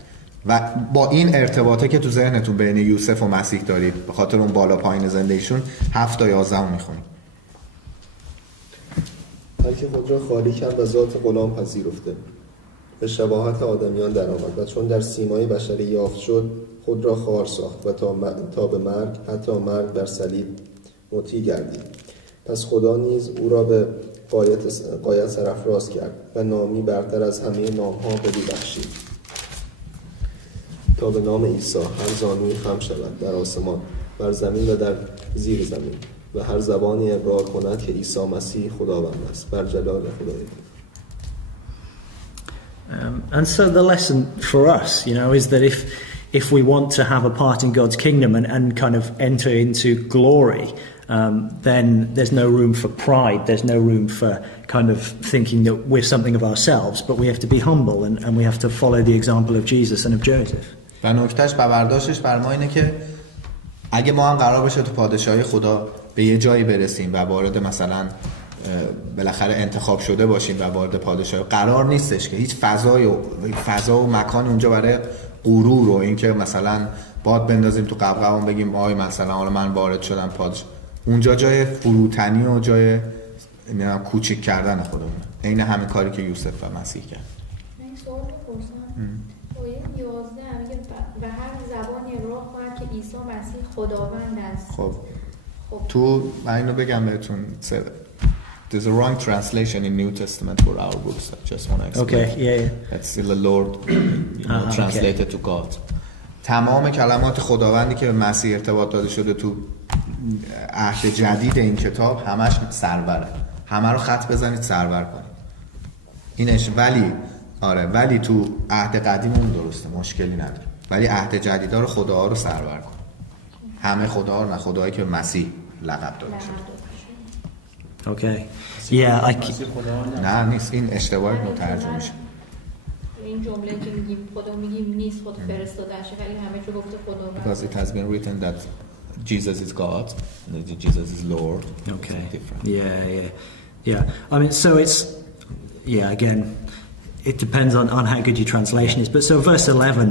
و با این ارتباطه که تو ذهنتون بین یوسف و مسیح دارید به خاطر اون بالا پایین زندگیشون 7 تا 11 رو میخونید. بلکه خود را خالی کرد و ذات غلام پذیرفته، به شباهت آدمیان در آمد و چون در سیمای بشری یافت شد خود را خوار ساخت و تا به مرگ، حتی مرگ بر صلیب مطیع گردید. پس خدا نیز او را به غایت سرافراز کرد و نامی برتر از همه نام‌ها بدو بخشید، تا به نام عیسی هر زانوی خم شود در آسمان، بر زمین و در زیر زمین و هر زبانی اقرار کند که عیسی مسیح خداوند است، بر جلال خدای. And so the lesson for us, you know, is that if we want to have a part in God's kingdom and kind of enter into glory, then there's no room for pride, there's no room for kind of thinking that we're something of ourselves, but we have to be humble and we have to follow the example of Jesus and of Joseph. و نکتهش و برداشتش بر ما اینه که اگه ما هم قرار باشه تو پادشاهی خدا به یه جایی برسیم و وارد مثلا بالاخره انتخاب شده باشیم و وارد پادشاهی، قرار نیستش که هیچ فضا و مکان اونجا برای غرور و اینکه مثلا باد بندازیم تو قبقبمون بگیم آی مثلا حالا من وارد شدم پادشاه. اونجا جای فروتنی و جای کوچیک کردن خودمونه، عین همین کاری که یوسف و مسیح کرد. من این سوال بپرسم. آیه 11 میگه و هر زبانی اقرار کند که عیسی مسیح خداوند است. خب تو من اینو بگم بهتون، there's a wrong translation in New Testament for our books. I just want to explain. Okay, yeah. That's still the Lord translated to God. تمام کلمات خداوندی که به مسیح ارتباط داده شده تو عهد جدید این کتاب همش سربره، همه رو خط بزنید سربر کنید اینش، ولی تو عهد قدیم اون درسته، مشکلی نداره، ولی عهد جدیدا رو خداها رو سربر کن، همه خداها رو، نه خدایی که مسیح لقب داده شده. Okay. Yeah, نه نیست، این اشتباهی مترجم میشه. این جمله که میگیم خدا میگیم نیست خود فرستادهشه ولی همه جا گفته خدا Because it has been written that Jesus is God, and Jesus is Lord. Okay. It's different. Yeah. I mean, so it's again, it depends on how good your translation is. But so verse 11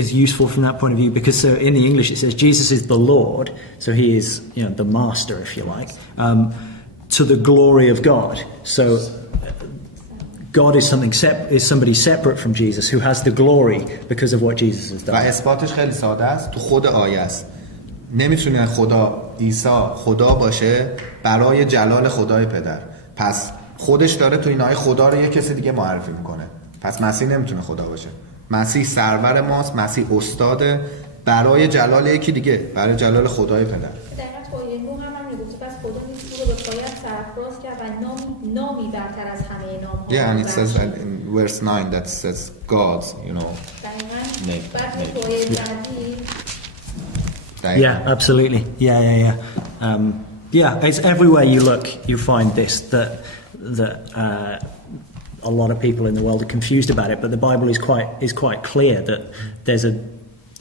is useful from that point of view because so in the English it says Jesus is the Lord, so he is the master, if you like, to the glory of God. So God is somebody separate from Jesus who has the glory because of what Jesus has و done. اثباتش خیلی ساده است، تو خود آیه است. نمیتونه خدا عیسی خدا باشه برای جلال خدای پدر. پس خودش داره تو این آیه خدا رو یه کسی دیگه معرفی میکنه. پس مسیح نمیتونه خدا باشه. مسیح سرور ماست، مسیح استاده برای جلال یکی دیگه، برای جلال خدای پدر. دقیقاً تو آیه 9 هم میگفت پس خدا نیست رو به پایت سرفراز کرد و نامی برتر از همه نام‌ها. Yeah, and it says that in verse 9 that says God, دقیقاً بعد تو آیه بعدی Yeah, absolutely. Yeah. It's everywhere you look, you find this that a lot of people in the world are confused about it. But the Bible is quite clear that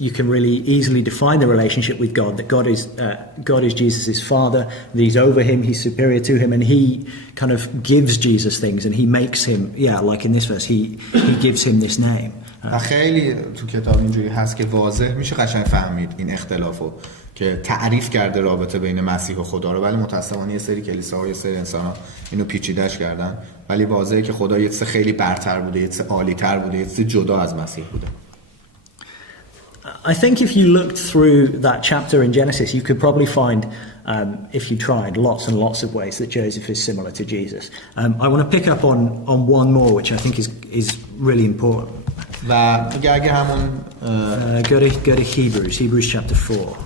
you can really easily define the relationship with God. That God is Jesus' Father. That He's over him. He's superior to him, and He kind of gives Jesus things, and He makes him. Yeah, like in this verse, He gives him this name. و خیلی تو کتاب اینجوری هست که واضح میشه قشنگ فهمید این اختلافو که تعریف کرده رابطه بین مسیح و خدا رو، ولی متأسفانه یه سری کلیساها یه سری انسان‌ها اینو پیچیده‌اش کردن، ولی واضحه که خدا یه چیز خیلی برتر بوده، یه چیز عالی‌تر بوده، یه چیز جدا از مسیح بوده. I think if you looked through that chapter in Genesis, you could probably find, if you tried, lots and lots of ways that Joseph is similar to Jesus. I want to pick up on one more, which I think is really important. و اگه همون Go to Hebrews chapter 4.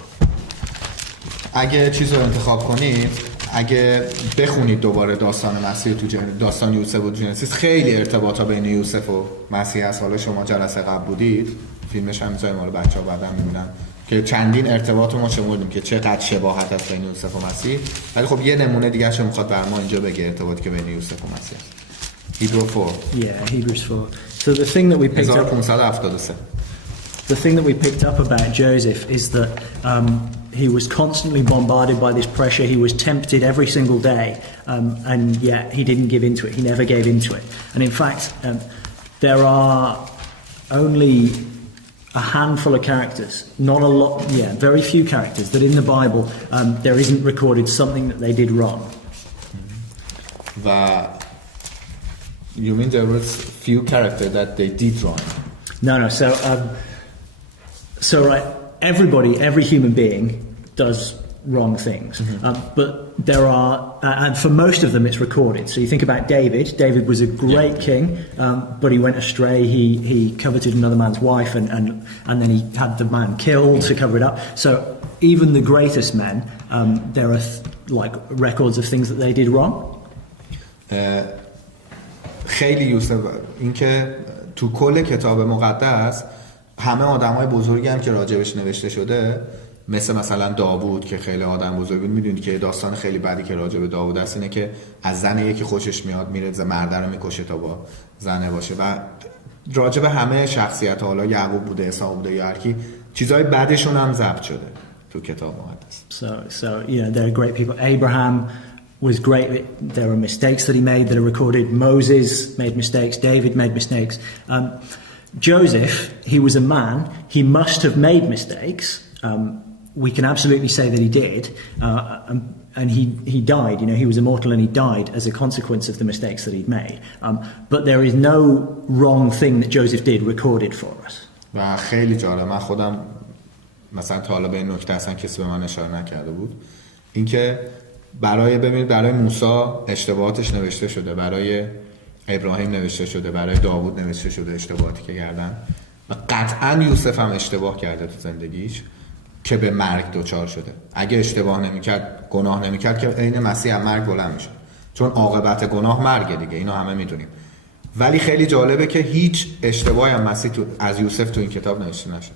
اگه چیز رو انتخاب کنید، اگه بخونید دوباره داستان مسیح تو داستان یوسف و جنسیس، خیلی ارتباطا بین یوسف و مسیح هست. حالا شما جلسه قبل بودید، فیلمش هم میذاریم، حالا بچه‌ها بعدا میبینن که چندین ارتباط رو ما شمردیم که چقدر شباهت هست بین یوسف و مسیح. ولی خب یه نمونه دیگه شو میخواد بر ما اینجا بگه ارتباطی که بین یوسف و مسیح. Hebrews 4. Yeah, Hebrews 4. So the thing that we picked up 1573. The thing that we picked up about Joseph is that he was constantly bombarded by this pressure. He was tempted every single day, and yet he didn't give into it. He never gave into it. And in fact, there are only a handful of characters, not a lot, very few characters, that in the Bible there isn't recorded something that they did wrong. You mean there was few characters that they did wrong? No. So right, every human being does wrong things, but there are, and for most of them, it's recorded. So you think about David. David was a great king, but he went astray. He coveted another man's wife, and then he had the man killed to cover it up. So even the greatest men, there are like records of things that they did wrong. خیلی یوسف اینکه تو کل کتاب مقدس همه آدمای بزرگی هم که راجبش نوشته شده، مثلا داوود که خیلی آدم بزرگی بود، میدونید که داستان خیلی بدی که راجب داوود هست اینه که از زن یکی خوشش میاد میره مرده رو میکشه تا با زنه باشه. و راجب همه شخصیت، حالا یعقوب بوده، اسحاق بوده یا هر کی، چیزای بدشون هم ضبط شده تو کتاب مقدس. So there are great people. Abraham was great. There are mistakes that he made that are recorded. Moses made mistakes. David made mistakes. Joseph, he was a man. He must have made mistakes. We can absolutely say that he did. And he died. He was immortal and he died as a consequence of the mistakes that he'd made. But there is no wrong thing that Joseph did recorded for us. و خیلی جالب، من خودم مثلا تا حالا به این نکته اصلا کسی به من اشاره نکرده بود، اینکه برای موسی اشتباهاتش نوشته شده، برای ابراهیم نوشته شده، برای داوود نوشته شده اشتباهاتی که کردن، و قطعا یوسف هم اشتباه کرده تو زندگیش که به مرگ دچار شده. اگه اشتباه نمیکرد، گناه نمیکرد، که عین مسیح از مرگ بلند میشه، چون عاقبت گناه مرگه دیگه، اینو همه میدونیم. ولی خیلی جالبه که هیچ اشتباهی هم مسیح از یوسف تو این کتاب نوشته نشده.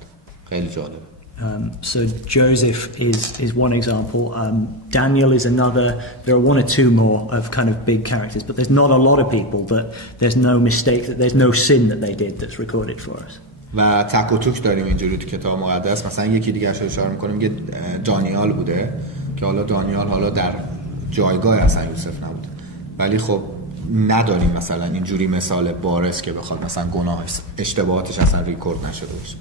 خیلی جالبه. So Joseph is one example. Daniel is another. There are one or two more of kind of big characters, but there's not a lot of people that there's no mistake, that there's no sin that they did that's recorded for us. و تک و توک داریم اینجوری تو کتاب مقدس. مثلا یکی دیگه اشاره می‌کنیم که دانیال بوده که حالا دانیال حالا در جایگاه اصلا یوسف نبود، ولی خب نداریم مثلا اینجوری مثال بارز که بخواد مثلا گناه اشتباهاتش اصلا ریکورد نشده باشه.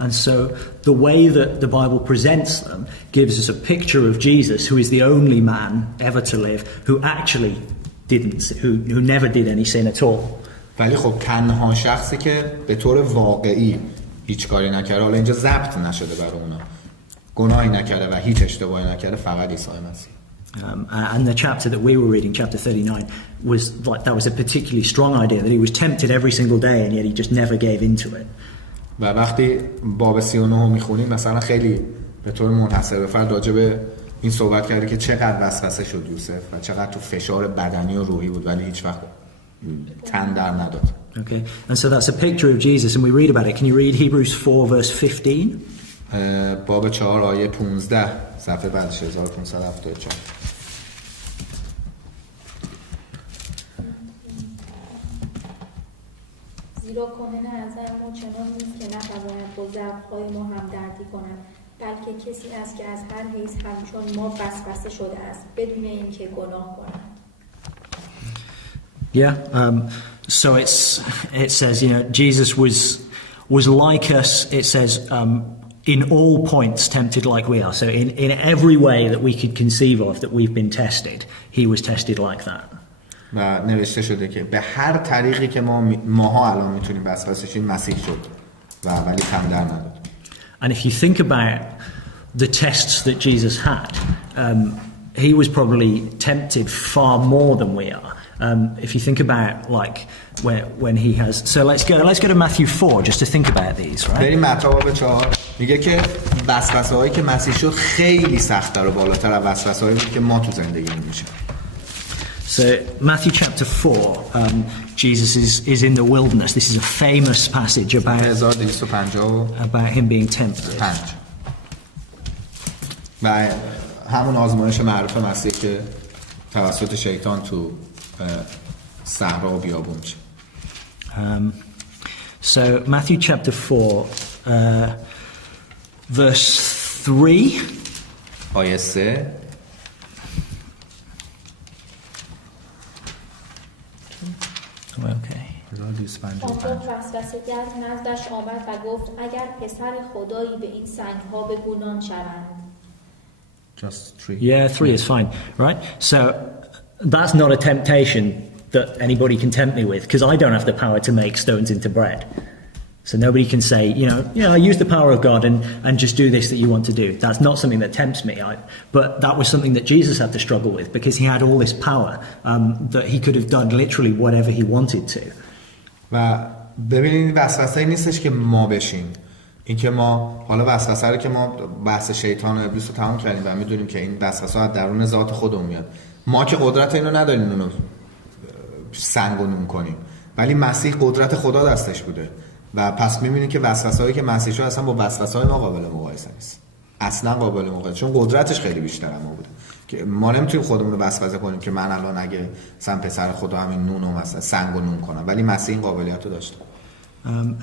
And so the way that the Bible presents them gives us a picture of Jesus, who is the only man ever to live, who actually who never did any sin at all. ولی خب تنها شخصی که به طور واقعی هیچ کاری نکرده، حالا اینجا ضبط نشده برای اونا، گناهی نکرده و هیچ اشتباهی نکرده، فقط عیسی مسیح. And the chapter that we were reading, chapter 39, was like that was a particularly strong idea that he was tempted every single day and yet he just never gave into it. و وقتی باب 39 میخونیم مثلا خیلی به طور منحصر به فرد راجع به این صحبت کرده که چقدر وسوسه شد یوسف و چقدر تو فشار بدنی و روحی بود ولی هیچ وقت تن در نداد. Okay, and so that's a picture of Jesus and we read about it. Can you read Hebrews 4 verse 15? باب 4 آیه 15 صفحه بعدش 1574. زیرا کهنه از ما چنان نیست که نتواند با ضعف‌های ما همدردی کند، بلکه کسی است که از هر حیث همچون ما وسوسه شده است بدون اینکه گناه کند. Yeah, so it says, you know, Jesus was like us. It says in all points tempted like we are. So in every way that we could conceive of that we've been tested, he was tested like that. و نوشته شده که به هر طریقی که ماها الان میتونیم وسوسه شیم مسیح شد و ولی کم در نداد. And if you think about the tests that Jesus had, he was probably tempted far more than we are. If you think about like when he has, so let's go to Matthew 4 just to think about these, right? بریم متی باب 4 میگه که وسوسه‌هایی که مسیح شد خیلی سخت‌تر و بالاتر از وسوسه‌هایی که ما تو زندگیمون میشه. So Matthew chapter 4, Jesus is in the wilderness. This is a famous passage about him being tempted. و همون آزمایش معروف مسیح که توسط شیطان تو صحرا و بیابون میشه. So Matthew chapter 4, verse 3. آیه 3. آنگاه وسوسه‌گر نزدش آمد و گفت اگر پسر خدایی به این سنگ‌ها بگونان شوند. Just 3. Yeah, 3 is fine, right? So that's not a temptation that anybody can tempt me with because I don't have the power to make stones into bread. So nobody can say, I use the power of God and just do this that you want to do. That's not something that tempts me. But that was something that Jesus had to struggle with because he had all this power that he could have done literally whatever he wanted to. و ببینید وسوسه‌ای نیستش که ما بشیم. این که ما حالا وسوسه رو که ما بحث شیطان و ابلیس رو تمام کردیم و میدونیم که این وسوسه از درون ذات خودمون میاد. ما که قدرت اینو نداریم اونو سنگ و نون کنیم. ولی مسیح قدرت خدا دستش بوده. و پس می‌بینید که وسوسه‌هایی که مسیح شو اصلا با وسوسه‌های ما قابل مقایسه نیست. اصلا قابل مقایسه، چون قدرتش خیلی بیشتر از ما بوده. که ما نمیتونیم خودمون رو وسوسه کنیم که من الان اگه مثلا پسر خدا همین نون و مثلا سنگ و نون کنم، ولی مسیح این قابلیت رو داشته.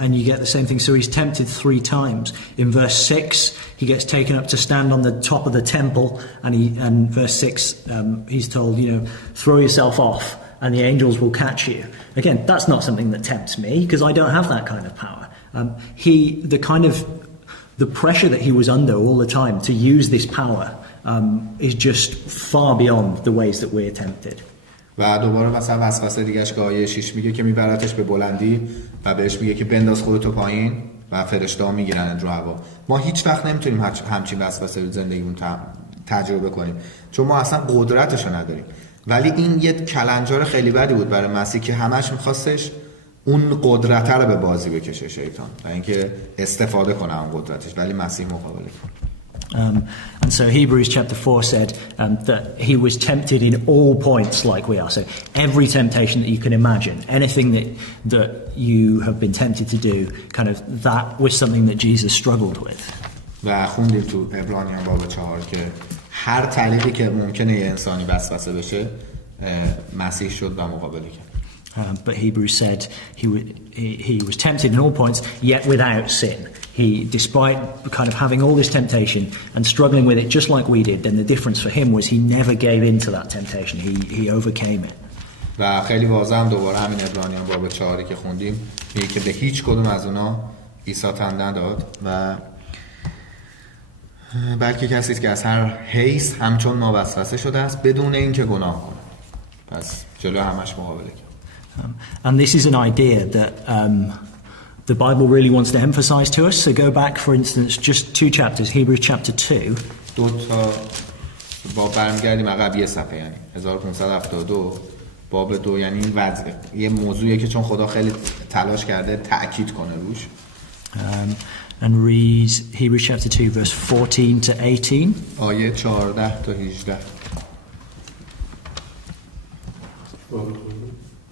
And you get the same thing. So he's tempted 3 times. In verse 6, he gets taken up to stand on the top of the temple, and verse 6, he's told, throw yourself off, and the angels will catch you. Again, that's not something that tempts me because I don't have that kind of power. The pressure that he was under all the time to use this power is just far beyond the ways that we're tempted. و دوباره مثلا وسوسه دیگه‌اش که آیه 6 میگه که میبرتش به بلندی و بهش میگه که بنداز خودتو پایین و فرشته‌ها میگیرن رو هوا. ما هیچ وقت نمیتونیم همچین وسوسه رو زندگیمون تجربه کنیم چون ما اصلا قدرتشو نداریم. ولی این یه کلنجار خیلی بدی بود برای مسیح که همش میخواستش اون قدرت رو به بازی بکشه شیطان و اینکه استفاده کنه اون قدرتش، ولی مسیح مقابله کنه. And so Hebrews chapter 4 said that he was tempted in all points like we are. So every temptation that you can imagine, anything that you have been tempted to do, kind of that was something that Jesus struggled with. و خوندیم تو عبرانیان باب 4 که هر طریقی که ممکنه یه انسانی وسوسه بشه مسیح شد و مقابله کرد. But Hebrews said he was tempted in all points, yet without sin. He, despite kind of having all this temptation and struggling with it just like we did, then the difference for him was he never gave in to that temptation. He overcame it. و خیلی واضح هم دوباره همین عبرانیان باب 4 که خوندیم میگه که به هیچ کدوم از اونا عیسی تن نداد و بلکه کسی است که از هر حیث همچون ما وسوسه شده است بدون اینکه گناه کنه. پس جلو همش مقابله کرد. And this is an idea that the Bible really wants to emphasize to us. So go back, for instance, just 2 chapters, Hebrews chapter 2. دو تا باب برمیگردیم عقب یه صفحه، یعنی 1572 باب 2، یعنی این وضعه یه موضوعیه که چون خدا خیلی تلاش کرده تأکید کنه روش. And read Hebrews chapter 2 verse 14 to 18. آیه 14 تا 18.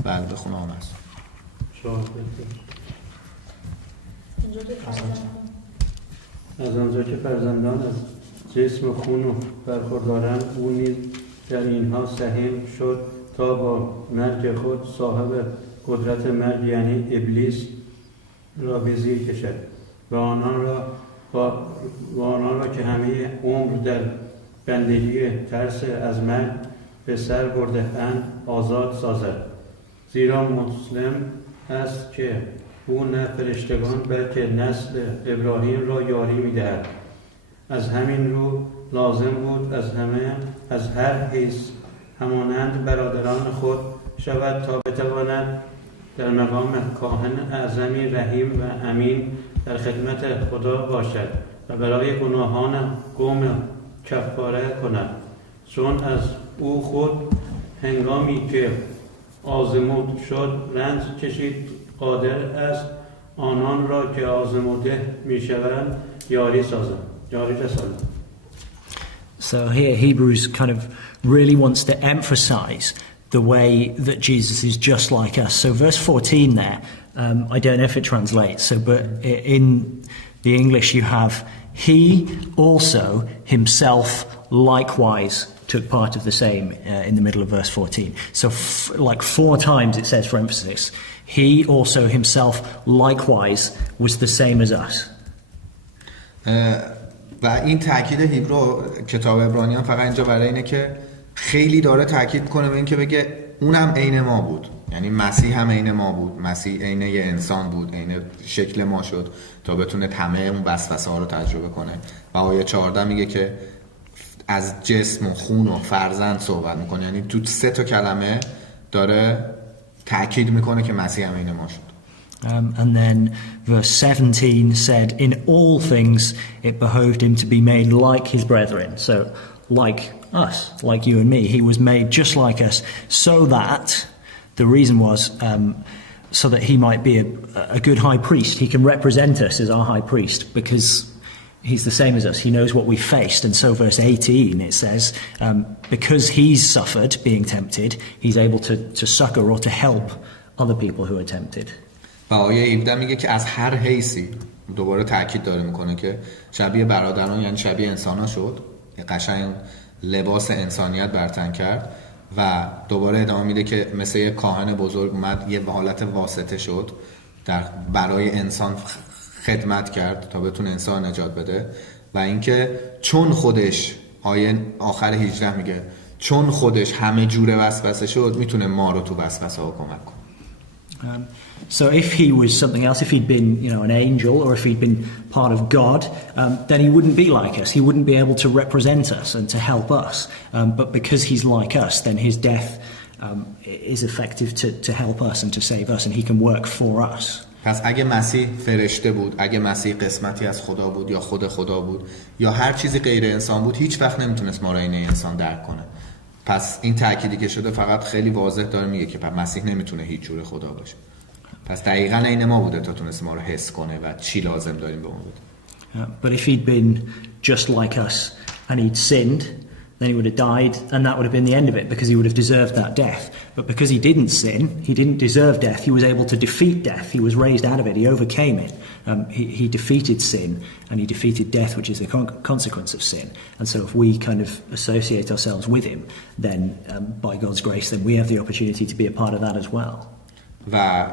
بله بخون آن است. از آنجا که فرزندان از جسم و خون و برخوردارند او نیز در اینها سهیم شد تا با مرگ خود صاحب قدرت مرگ یعنی ابلیس را به زیر کشد و آنان را که همه عمر در بندگی ترس از مرگ به سر برده اند آزاد سازد. زیرا مسلم است که او نه فرشتگان بلکه نسل ابراهیم را یاری می‌دهد. از همین رو لازم بود از هر حیث همانند برادران خود شود تا بتواند در مقام کاهن اعظمی رحیم و امین در خدمت خدا باشد و برای گناهان قوم کفاره کند، چون از او خود هنگامی که آزمود شد رنج کشید قادر است آنان را که آزموده میشوند یاری رساند. So here Hebrews kind of really wants to emphasize the way that Jesus is just like us. So verse 14 there, I don't know if it translates, but in the English you have, he also himself likewise took part of the same in the middle of verse 14. So like 4 times it says for emphasis, he also himself likewise was the same as us. و این تاکید هیبرو کتاب عبرانیان فقط اینجا برای اینه که خیلی داره تاکید کنه به این که بگه اونم عین ما بود، یعنی مسیح هم عین ما بود، مسیح عین یه انسان بود، عین شکل ما شد تا بتونه همه اون وسوسه ها رو تجربه کنه. و آیه 14 میگه که از جسم و خون و فرزند صحبت میکنه، یعنی تو 3 تا کلمه داره تاکید میکنه که مسیح هم عین ما شد. And then verse 17 said, in all things it behoved him to be made like his brethren. So like us, like you and me, he was made just like us, so that the reason was so that he might be a good high priest. He can represent us as our high priest because he's the same as us. He knows what we faced. And so verse 18 it says, because he's suffered being tempted, he's able to succor or to help other people who are tempted. و آیه 17 میگه که از هر حیثی، دوباره تاکید داره میکنه که شبیه برادران یعنی شبیه انسان ها شد، قشنگ لباس انسانیت برتن کرد و دوباره ادامه میده که مثل یک کاهن بزرگ اومد یه حالت واسطه شد برای انسان خدمت کرد تا بتونه انسان نجات بده. و اینکه چون خودش، آیه آخر 18 میگه چون خودش همه جوره وسوسه شد میتونه ما رو تو وسوسه ها کمک کنه. So if he was something else, if he'd been, an angel, or if he'd been part of God, then he wouldn't be like us. He wouldn't be able to represent us and to help us. But because he's like us, then his death is effective to help us and to save us, and he can work for us. پس اگه مسیح فرشته بود، اگه مسیح قسمتی از خدا بود یا خود خدا بود یا هر چیزی غیر انسان بود، هیچ وقت نمیتونست ما را این انسان درک کنه. پس این تأکیدی که شده فقط خیلی واضح داره میگه که مسیح نمیتونه هیچ جور خدا باشه. پس دقیقاً عین ما بوده تا تونست ما رو حس کنه و چی لازم داریم به اون بده. But if he'd been just like us and he'd sinned, then he would have died, and that would have been the end of it, because he would have deserved that death. But because he didn't sin, he didn't deserve death, he was able to defeat death. He was raised out of it, he overcame it. He defeated sin, and he defeated death, which is the consequence of sin. And so if we kind of associate ourselves with him, then by God's grace, then we have the opportunity to be a part of that as well. و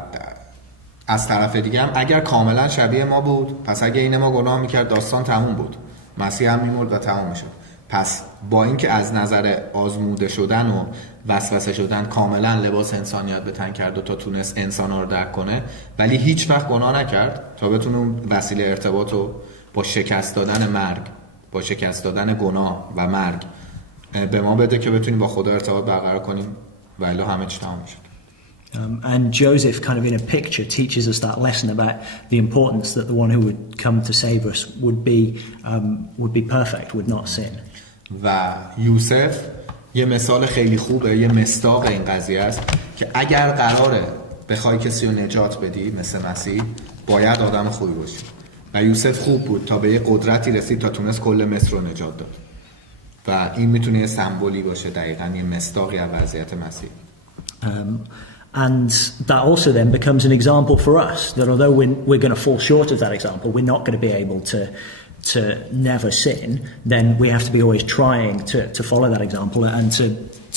از طرف دیگه هم اگر کاملا شبیه ما بود، پس اگه این ما گناه میکرد داستان تموم بود، مسیح هم میمرد و تموم میشد. پس با اینکه از نظر آزموده شدن و وسوسه شدن کاملا لباس انسانیت به تن کرد و تا تونست انسان‌ها رو درک کنه، ولی هیچ وقت گناه نکرد تا بتونه اون وسیله ارتباط رو با شکست دادن مرگ، با شکست دادن گناه و مرگ به ما بده که بتونیم با خدا ارتباط برقرار کنیم و الا همه چی تمام شد. And Joseph, kind of in a picture, teaches us that lesson about the importance that the one who would come to save us would be perfect, would not sin. و یوسف یه مثال خیلی خوبه، یه مصداق این قضیه است که اگر قراره بخوای کسی رو نجات بدی مثل مسیح، باید آدم خوبی باشی. و یوسف خوب بود تا به یه قدرتی رسید تا تونست کل مصر رو نجات داد. و این میتونه یه سمبولی باشه، دقیقاً یه مصداقی از وضعیت مسیح. And that also then becomes an example for us, that although we're going to fall short of that example, we're not going to be able to never sin, then we have to be always trying to follow that example and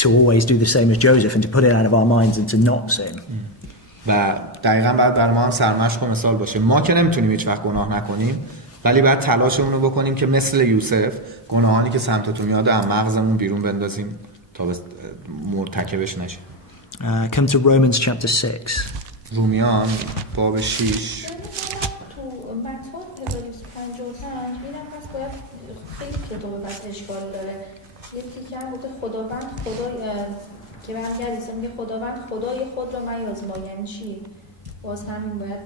to always do the same as Joseph and to put it out of our minds and to not sin. و دقیقاً باید برای ما هم سرمشق و مثال باشه. ما که نمیتونیم هیچ وقت گناه نکنیم، ولی باید تلاشمون رو بکنیم که مثل یوسف گناهانی که سمتتون میاد از مغزمون بیرون بندازیم تا مرتکبش نشیم. Come to Romans chapter 6. رومیان باب 6. تو متن 1055 میرم پس باید خیلی کتاب پس اشکال داره. یه تیکه هم گفته خداوند خدای که برمیگردیست میگه خداوند خدای خود را میازمای. یعنی چی؟ باز همین باید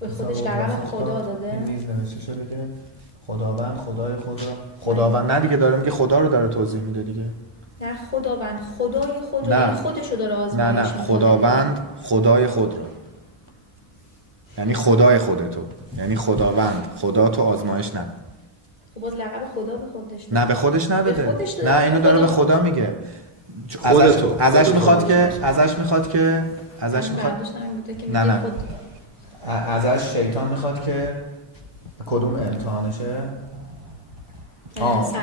به خودش لقب خدا داده. خداوند خدای خود را، خداوند نه دیگه، داره میگه خدا رو داره توضیح میده دیگه. نه خداوند خدای خود رو، خودش رو داره آزمایش نه خداوند خدای خود رو، یعنی خدای خودتو، یعنی خداوند خدا تو آزمایش نه. باز لقب خدا به خودش نه به خودش نداده، به خودش نه اینو داره به خدا میگه. ازش میخواد که نه ازش شیطان میخواد که کدوم امتحانشه؟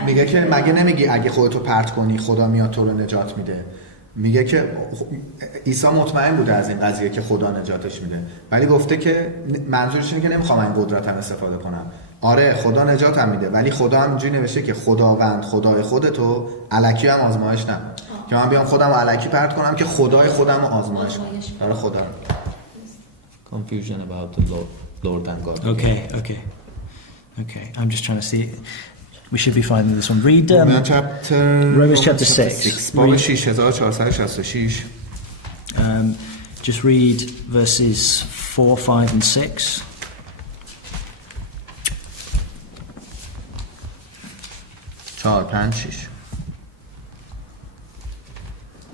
میگه که مگه نمیگی اگه خودتو پرت کنی خدا میاد تو رو نجات میده؟ میگه که عیسی مطمئن بوده از این قضیه که خدا نجاتش میده، ولی گفته که منظورش اینه که نمیخوام این قدرتم استفاده کنم. آره خدا نجاتم میده، ولی خدا هم اینجوری نوشته که خداوند خدای خودتو، الکی هم آزمایش نه که من بیام خودم رو الکی پرت کنم که خدای خودم رو آزمایش کنم. برای خدا confusion about the Lord and God. Okay. I'm just trying to see. We should be finding this one. Read Romans chapter 6. باب 6466. Just read verses 4, 5 and 6.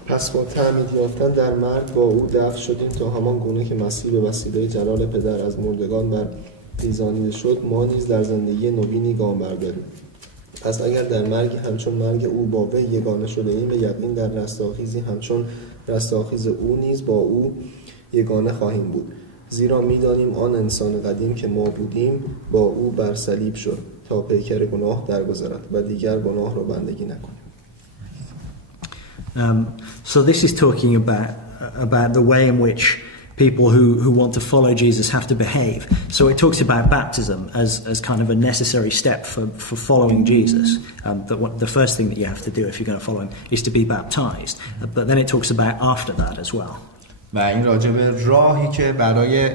پس با تعمید یافتن در مرگ با او دفن شدیم تا همان گونه که مسیح به وسیله جلال پدر از مردگان برخیزانیده شد، ما نیز در زندگی نوینی گام برداریم. پس اگر در مرگ همچون مرگ او با وی یگانه شده ایم، به یقین در رستاخیزی همچون رستاخیز او نیز با او یگانه خواهیم بود. زیرا می‌دانیم آن انسان قدیم که ما بودیم با او بر صلیب شد تا پیکر گناه درگذرد و دیگر گناه را بندگی نکنیم. So this is talking about the way in which people who want to follow Jesus have to behave. So it talks about baptism as kind of a necessary step for following Jesus. The first thing that you have to do if you're going to follow him is to be baptized. But then it talks about after that as well. و این راجع به راهی که برای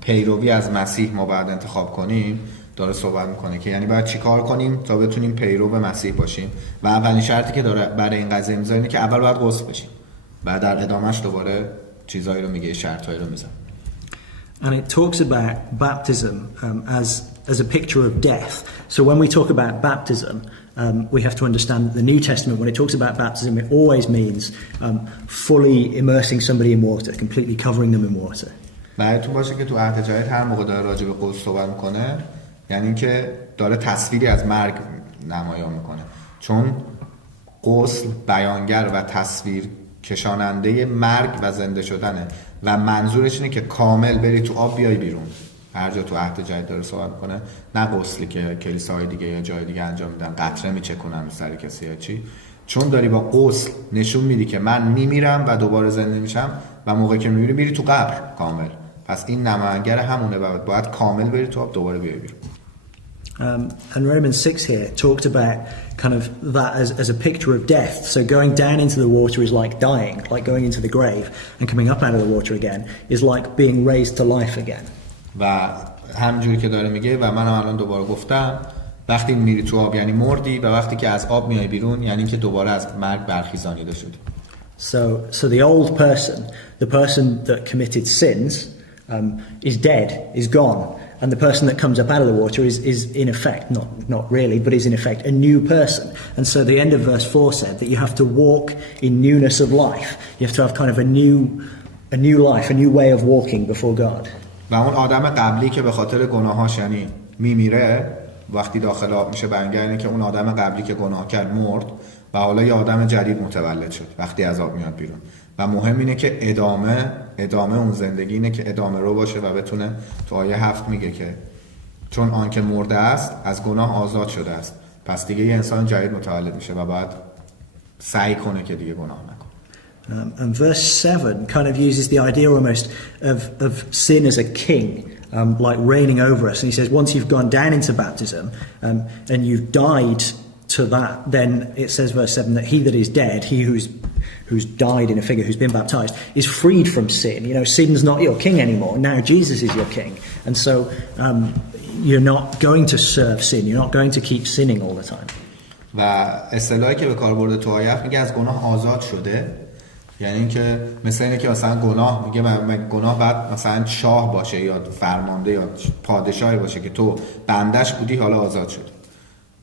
پیروی از مسیح ما باید انتخاب کنیم داره صحبت میکنه که یعنی باید چیکار کنیم تا بتونیم پیرو مسیح باشیم. و اولین شرطی که داره برای این قضیه میذاره اینه که اول باید غسل بشیم. بعد در ادامهش دوباره چیزایی رو میگه، شرطایی رو میذاره. And it talks about baptism as a picture of death. So when we talk about baptism, we have to understand that the New Testament, when it talks about baptism, it always means fully immersing somebody in water, completely covering them in water. بعدتون باشه که تو عهد جدید هر موقع داره راجع به غسل صحبت میکنه، یعنی که داره تصویری از مرگ نمایان میکنه. چون غسل بیانگر و تصویر کشاننده مرگ و زنده شدنه و منظورش اینه که کامل بری تو آب بیای بیرون. هر جا تو عهد جدید داره صحبت میکنه، نه غسلی که کلیساهای دیگه یا جای دیگه انجام میدن قطره میچکنن رو سر کسی یا چی، چون داری با غسل نشون میدی که من میمیرم و دوباره زنده میشم و موقعی که میمیری میری تو قبر کامل. پس این نماینگر همونه و باید کامل بری تو آب دوباره بیای بیرون. And Romans 6 here talked about kind of that as a picture of death. So going down into the water is like dying, like going into the grave, and coming up out of the water again is like being raised to life again. و همینجوری که داره میگه و من الان دوباره گفتم وقتی میری تو آب یعنی مردی و وقتی که از آب میای بیرون یعنی که دوباره از مرگ برخیزانیده شدی. So the old person, the person that committed sins, is dead, is gone, and the person that comes up out of the water is in effect, not really, but is in effect a new person. And so the end of verse 4 said that you have to walk in newness of life. You have to have kind of a new life, a new way of walking before God. و اون آدم قبلی که به خاطر گناهاش یعنی میمیره وقتی داخل آب میشه برمیگردونه که اون آدم قبلی که گناه کرد مرد و حالا یه آدم جدید متولد شد وقتی از آب میاد بیرون. و مهم اینه که ادامه اون زندگی اینه که ادامه رو باشه و بتونه. تو آیه 7 میگه که چون آنکه مرده است از گناه آزاد شده است. پس دیگه یه انسان جدید متولد میشه و باید سعی کنه که دیگه گناه نکنه. And verse 7 kind of uses the idea almost of sin as a king, like reigning over us. And he says once you've gone down into baptism and you've died to that, then it says verse 7 that he that is dead, he who's died in a figure, who's been baptized, is freed from sin. You know, sin's not your king anymore. Now Jesus is your king. And so you're not going to serve sin. You're not going to keep sinning all the time. و اصطلاحی که به کار برده تو آیه میگه از گناه آزاد شده. یعنی اینکه مثلا اینه که مثلا گناه میگه گناه بعد مثلا شاه باشه یا فرمانده یا پادشاهی باشه که تو بندش بودی حالا آزاد شد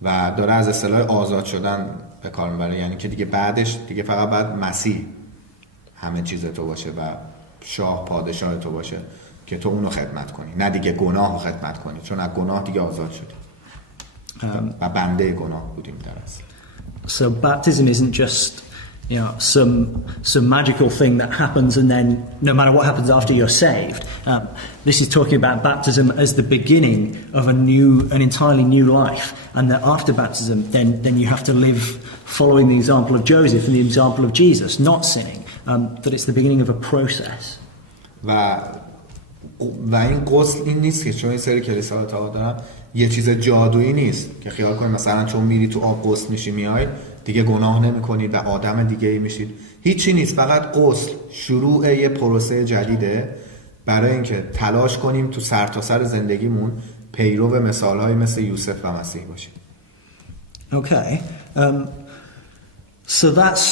و داره از اصطلاح آزاد شدن به کار میبره. یعنی که دیگه بعدش دیگه فقط بعد مسیح همه چیز تو باشه و شاه پادشاه تو باشه که تو اونو خدمت کنی، نه دیگه گناه رو خدمت کنی، چون از گناه دیگه آزاد شدی و بنده گناه بودیم در اصل. So baptism isn't just, you know, some magical thing that happens and then no matter what happens after you're saved. This is talking about baptism as the beginning of an entirely new life, and that after baptism then you have to live following the example of Joseph and the example of Jesus, not sinning. That it's the beginning of a process. و این غسل این نیست که چون این سری کلیسا تا دارم یه چیز جادویی نیست که خیال کنید مثلا چون میری تو آب غسل میشی میای دیگه گناه نمی‌کنید و آدم دیگه‌ای میشید. هیچی نیست، فقط غسل شروع یه پروسه جدیده برای اینکه تلاش کنیم تو سرتاسر زندگیمون پیرو مثال‌های مثل یوسف و مسیح باشیم. Okay. So that's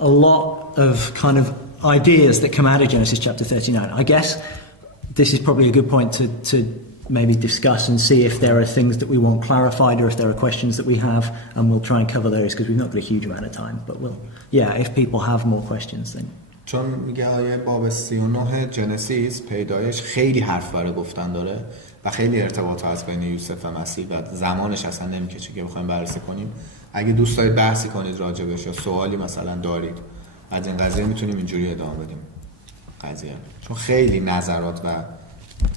a lot of kind of ideas that come out of Genesis chapter 39. I guess this is probably a good point to maybe discuss and see if there are things that we want clarified or if there are questions that we have, and we'll try and cover those because we've not got a huge amount of time, but if people have more questions then. چون میگه آیه باب 39 جنسیس پیدایش خیلی حرف برای گفتن داره و خیلی ارتباط هست بین یوسف و مسیح و زمانش اصلا نمیکشه که بخوایم بررسی کنیم. اگه دوست دارید بحثی کنید راجبش یا سوالی مثلا دارید از این قضیه میتونیم اینجوری ادامه بدیم قضیه، چون خیلی نظرات و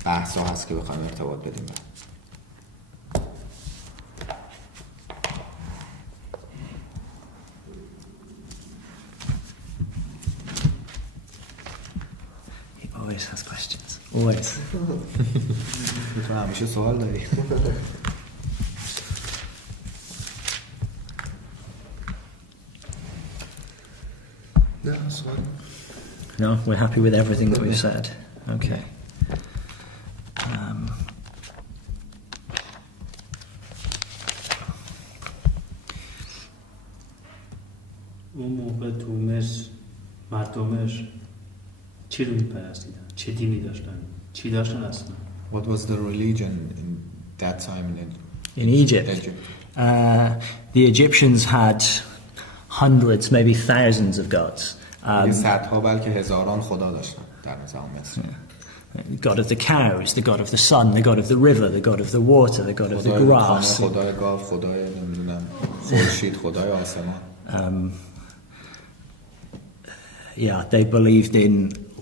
بحثا هست که بخوایم ارتباط بدیم. He always has questions. Always. تو همیشه سوال داری. نه سوال. No, we're happy with everything that we've said. Okay. اون موقع تو مصر مردمش چی رو میپرستیدن؟ چه دینی داشتن؟ چی داشتن اصلا؟ What was the religion in that time In Egypt. The Egyptians had hundreds, maybe thousands of gods. صدها بلکه هزاران خدا داشتن در نظام مصر. God of the cows, the God of the sun, the God of the river, the God of the water, the God of the خدای grass. خدای گاو، خدای نمیدونم خورشید، خدای آسمان. Yeah, they believed in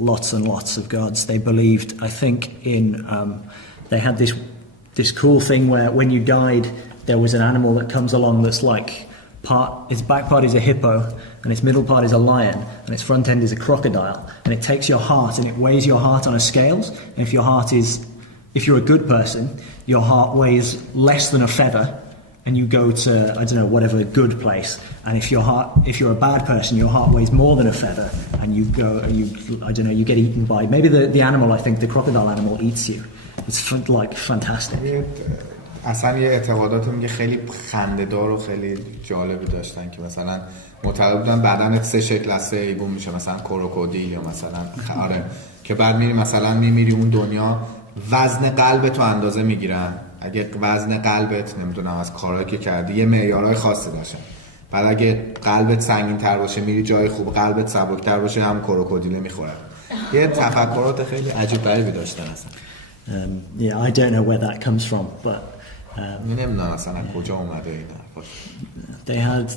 lots and lots of gods. They believed, I think, in they had this cool thing where when you died, there was an animal that comes along that's like its back part is a hippo, and its middle part is a lion, and its front end is a crocodile, and it takes your heart and it weighs your heart on a scales. And if you're a good person, your heart weighs less than a feather, and you go to, I don't know, whatever good place. And if you're a bad person, your heart weighs more than a feather, and you get eaten by, maybe the animal, I think the crocodile animal eats you. It's like fantastic. اصلا یه اعتقادات میگه خیلی خنده‌دار و خیلی جالبی داشتن که مثلا معتقد بودن بدنت 3 شکل از 3 حیوان میشه، مثلا کروکودیل یا مثلا آره، که بعد میری مثلا میمیری اون دنیا وزن قلبتو اندازه میگیرن. اگه وزن قلبت نمیدونم از کارهایی که کردی یه معیارهای خاصی داشتن، بعد اگه قلبت سنگین تر باشه میری جای خوب، قلبت سبک تر باشه هم کروکودیل میخوره. یه تفکرات خیلی عجیب غریبی داشتن اصلا. Yeah, I don't know where that comes from, but نمیدونم اصلا کجا اومده این حرفا.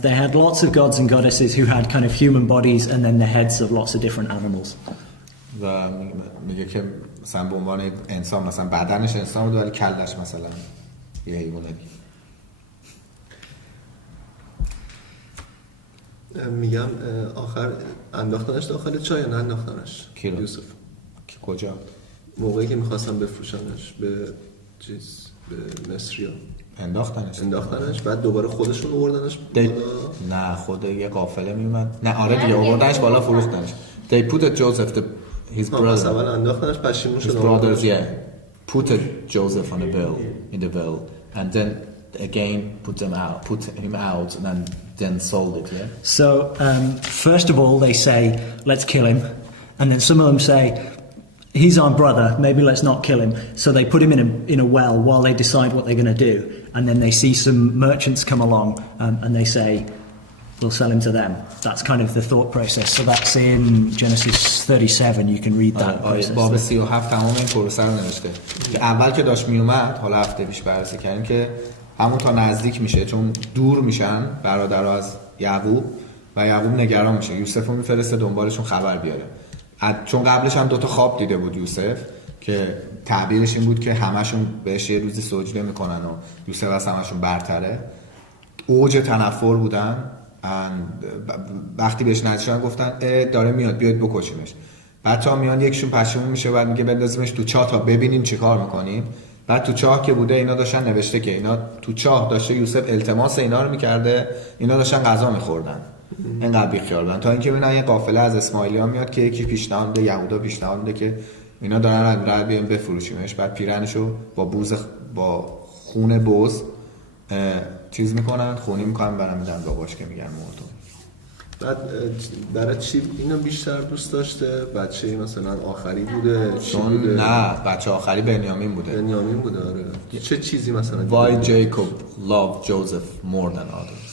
they had lots of gods and goddesses who had kind of human bodies and then the heads of lots of different animals. و میگه که مثلا به عنوان انسان مثلا بدنش انسان بود ولی کلش مثلا یه حیوانه دیگه. میگم آخر انداختنش داخل چای یا نه انداختنش؟ کی رو؟ یوسف. کی کجا؟ موقعی که میخواستم بفروشنش به به مصریا انداختنش بعد دوباره خودشون آوردنش بالا. نه خود یه قافله میومد. نه آره دیگه آوردنش بالا فروختنش. They put Joseph his brother. اول انداختنش پشیمون شدن. His brothers put Joseph on a bill in the bill and then again put him out and then sold it. Yeah. So first of all they say let's kill him, and then some of them say he's our brother, maybe let's not kill him. So they put him in a well while they decide what they're going to do. And then they see some merchants come along and they say, we'll sell him to them. That's kind of the thought process. So that's in Genesis 37. You can read that process. باب 37 تمام این پروسه رو نوشته. که اول که داشت میومد، حالا هفته پیش بررسی کردیم که همون تا نزدیک میشه چون دور میشن برادرها از یعقوب و یعقوب نگران میشه. یوسف رو میفرسته دنبالشون خبر بیاره. چون قبلش هم 2 تا خواب دیده بود یوسف که تعبیرش این بود که همشون بهش یه روزی سجده میکنن و یوسف از همشون برتره. اوج تنفر بودن. وقتی بهش نزدیک گفتن داره میاد بیاید بکشیمش. بعد تا میان یکشون پشیمون میشه بعد میگه بندازیمش تو چاه تا ببینیم چیکار میکنیم. بعد تو چاه که بوده اینا داشتن نوشته که اینا تو چاه داشته یوسف التماس اینا رو میکرده، اینا داشتن غذا میخوردن. اینقدر بیخیال بودن تا اینکه ببینن یه قافله از اسماعیلی‌ها میاد که یکی پیشنهاد میده، یهودا پیشنهاد میده که اینا دارن راه بیان بفروشیمش. بعد پیرنشو با خون بز چیز میکنن، خونی میکنن برام میدن باباش که میگن مرد. بعد برای چی اینو بیشتر دوست داشته؟ بچه مثلا آخری بوده؟ چون نه بچه آخری بنیامین بوده. آره. چه چیزی مثلا؟ Why Jacob loved Joseph more than others?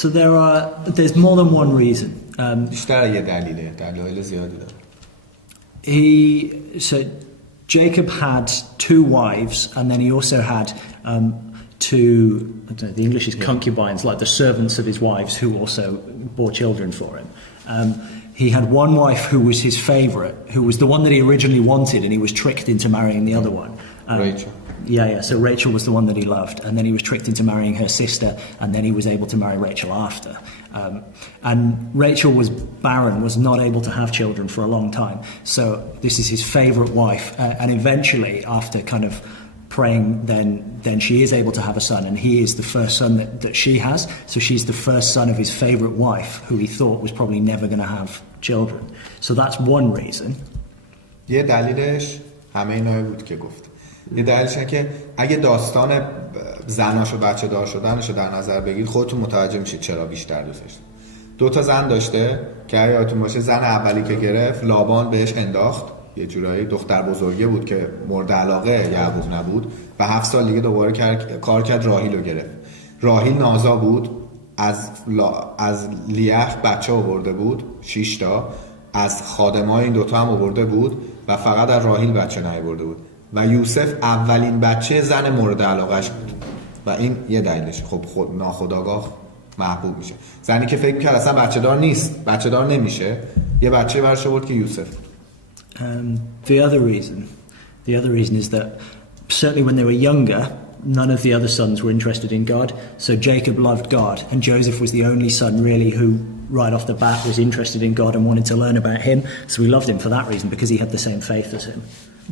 So there's more than one reason. بیشتر یه دلیل زیادی داره. So Jacob had 2 wives and then he also had 2, I don't know, the English is concubines, like the servants of his wives who also bore children for him. He had one wife who was his favorite, who was the one that he originally wanted, and he was tricked into marrying the other one. Rachel. Yeah. So Rachel was the one that he loved, and then he was tricked into marrying her sister, and then he was able to marry Rachel after. And Rachel was barren, was not able to have children for a long time. So this is his favorite wife, and eventually, after kind of praying, then she is able to have a son, and he is the first son that she has. So she's the first son of his favorite wife, who he thought was probably never going to have children. So that's one reason. یه دلیلش همه اینایی بود که گفت. یه دلیلش اینه که اگه داستان زناش و بچه دار شدنش رو در نظر بگیرید خودتون متوجه میشید چرا بیشتر دوست داشته. 2 تا زن داشته که یادتون باشه زن اولی که گرفت لابان بهش انداخت، یه جورایی دختر بزرگه بود که مورد علاقه یعقوب نبود و 7 سال دیگه دوباره کار کرد راهیل رو گرفت. راهیل نازا بود، از لیح بچه آورده بود 6 تا از خادمای این دوتا هم آورده بود و فقط از راهیل بچه نیاورده بود و یوسف اولین بچه زن مورد علاقهش بود و این یه دلیلشه. خب خود ناخودآگاه محبوب میشه. زنی که فکر می‌کرد اصلا بچه دار نیست، بچه دار نمیشه، یه بچه برش آورد که یوسف بود. The other reason is that certainly when they were younger, none of the other sons were interested in God. So Jacob loved God, and Joseph was the only son really who, right off the bat, was interested in God and wanted to learn about Him. So we loved him for that reason because he had the same faith as him.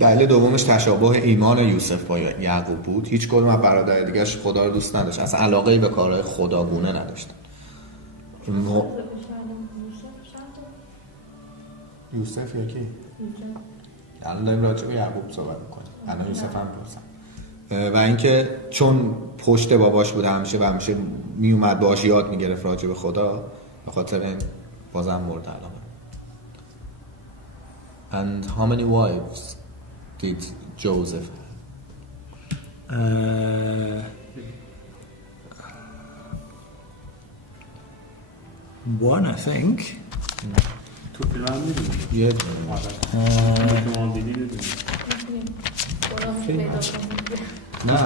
دلیل دومش تشابه ایمان یوسف با یعقوب بود. هیچ کدوم از برادر دیگه‌اش خدا رو دوست نداشت. اصلا علاقه‌ای به کارهای خداگونه نداشتن. یوسف یکی؟ الان داریم راجع به یعقوب صحبت می‌کنیم. الان یوسف هم پرسم. و اینکه چون پشت باباش بود همیشه و همیشه میومد باهاش یاد میگرفت راجع به خدا، به خاطر این بازم مورد علاقه. And how many wives did Joseph have? One, I think. تو فیلم هم می‌دونی؟ یه شما دیدین؟ نه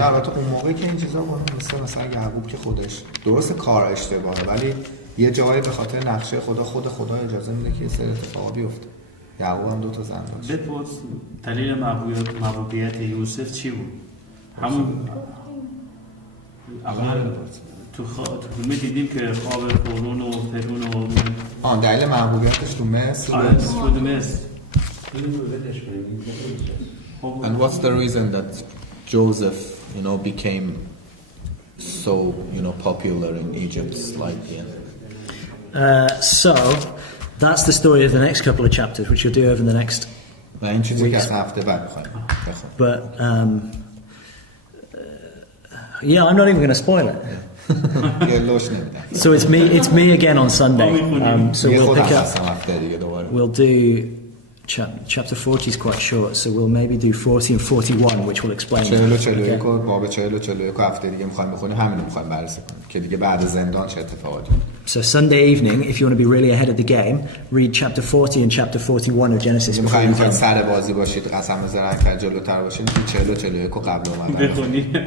البته اون موقع که این چیزا بود مثلا یعقوب که خودش درست کار اشتباهه ولی یه جایی به خاطر نقشه خدا اجازه میده که یه سری اتفاقا بیفته. یعقوب هم 2 تا زن داشت. بپرس دلیل محبوبیت یوسف چی بود؟ همون اول تو فیلم دیدیم که خواب فرعون و فرعون و دلیل محبوبیتش تو مصر. تو مصر. And what's the reason that Joseph, became so, popular in Egypt like So that's the story of the next couple of chapters, which you'll do over the next. و این چیزی که از هفته بعد می‌خوایم But yeah, I'm not even going to spoil it. So it's me again on Sunday. So we'll pick up. We'll do chapter 40 is quite short, so we'll maybe do 40 and 41, which will explain. 40 باب 40 هفته دیگه می‌خوایم بخونیم، همین رو می‌خوایم بررسی کنیم که دیگه بعد زندان چه اتفاقاتی. So Sunday evening, if you want to be really ahead of the game, read chapter 40 and chapter 41 of Genesis. می‌خوایم که سر بازی باشید، قسم زرنگ جلوتر باشید، 40 و 41 رو قبل اومدن. بخونید.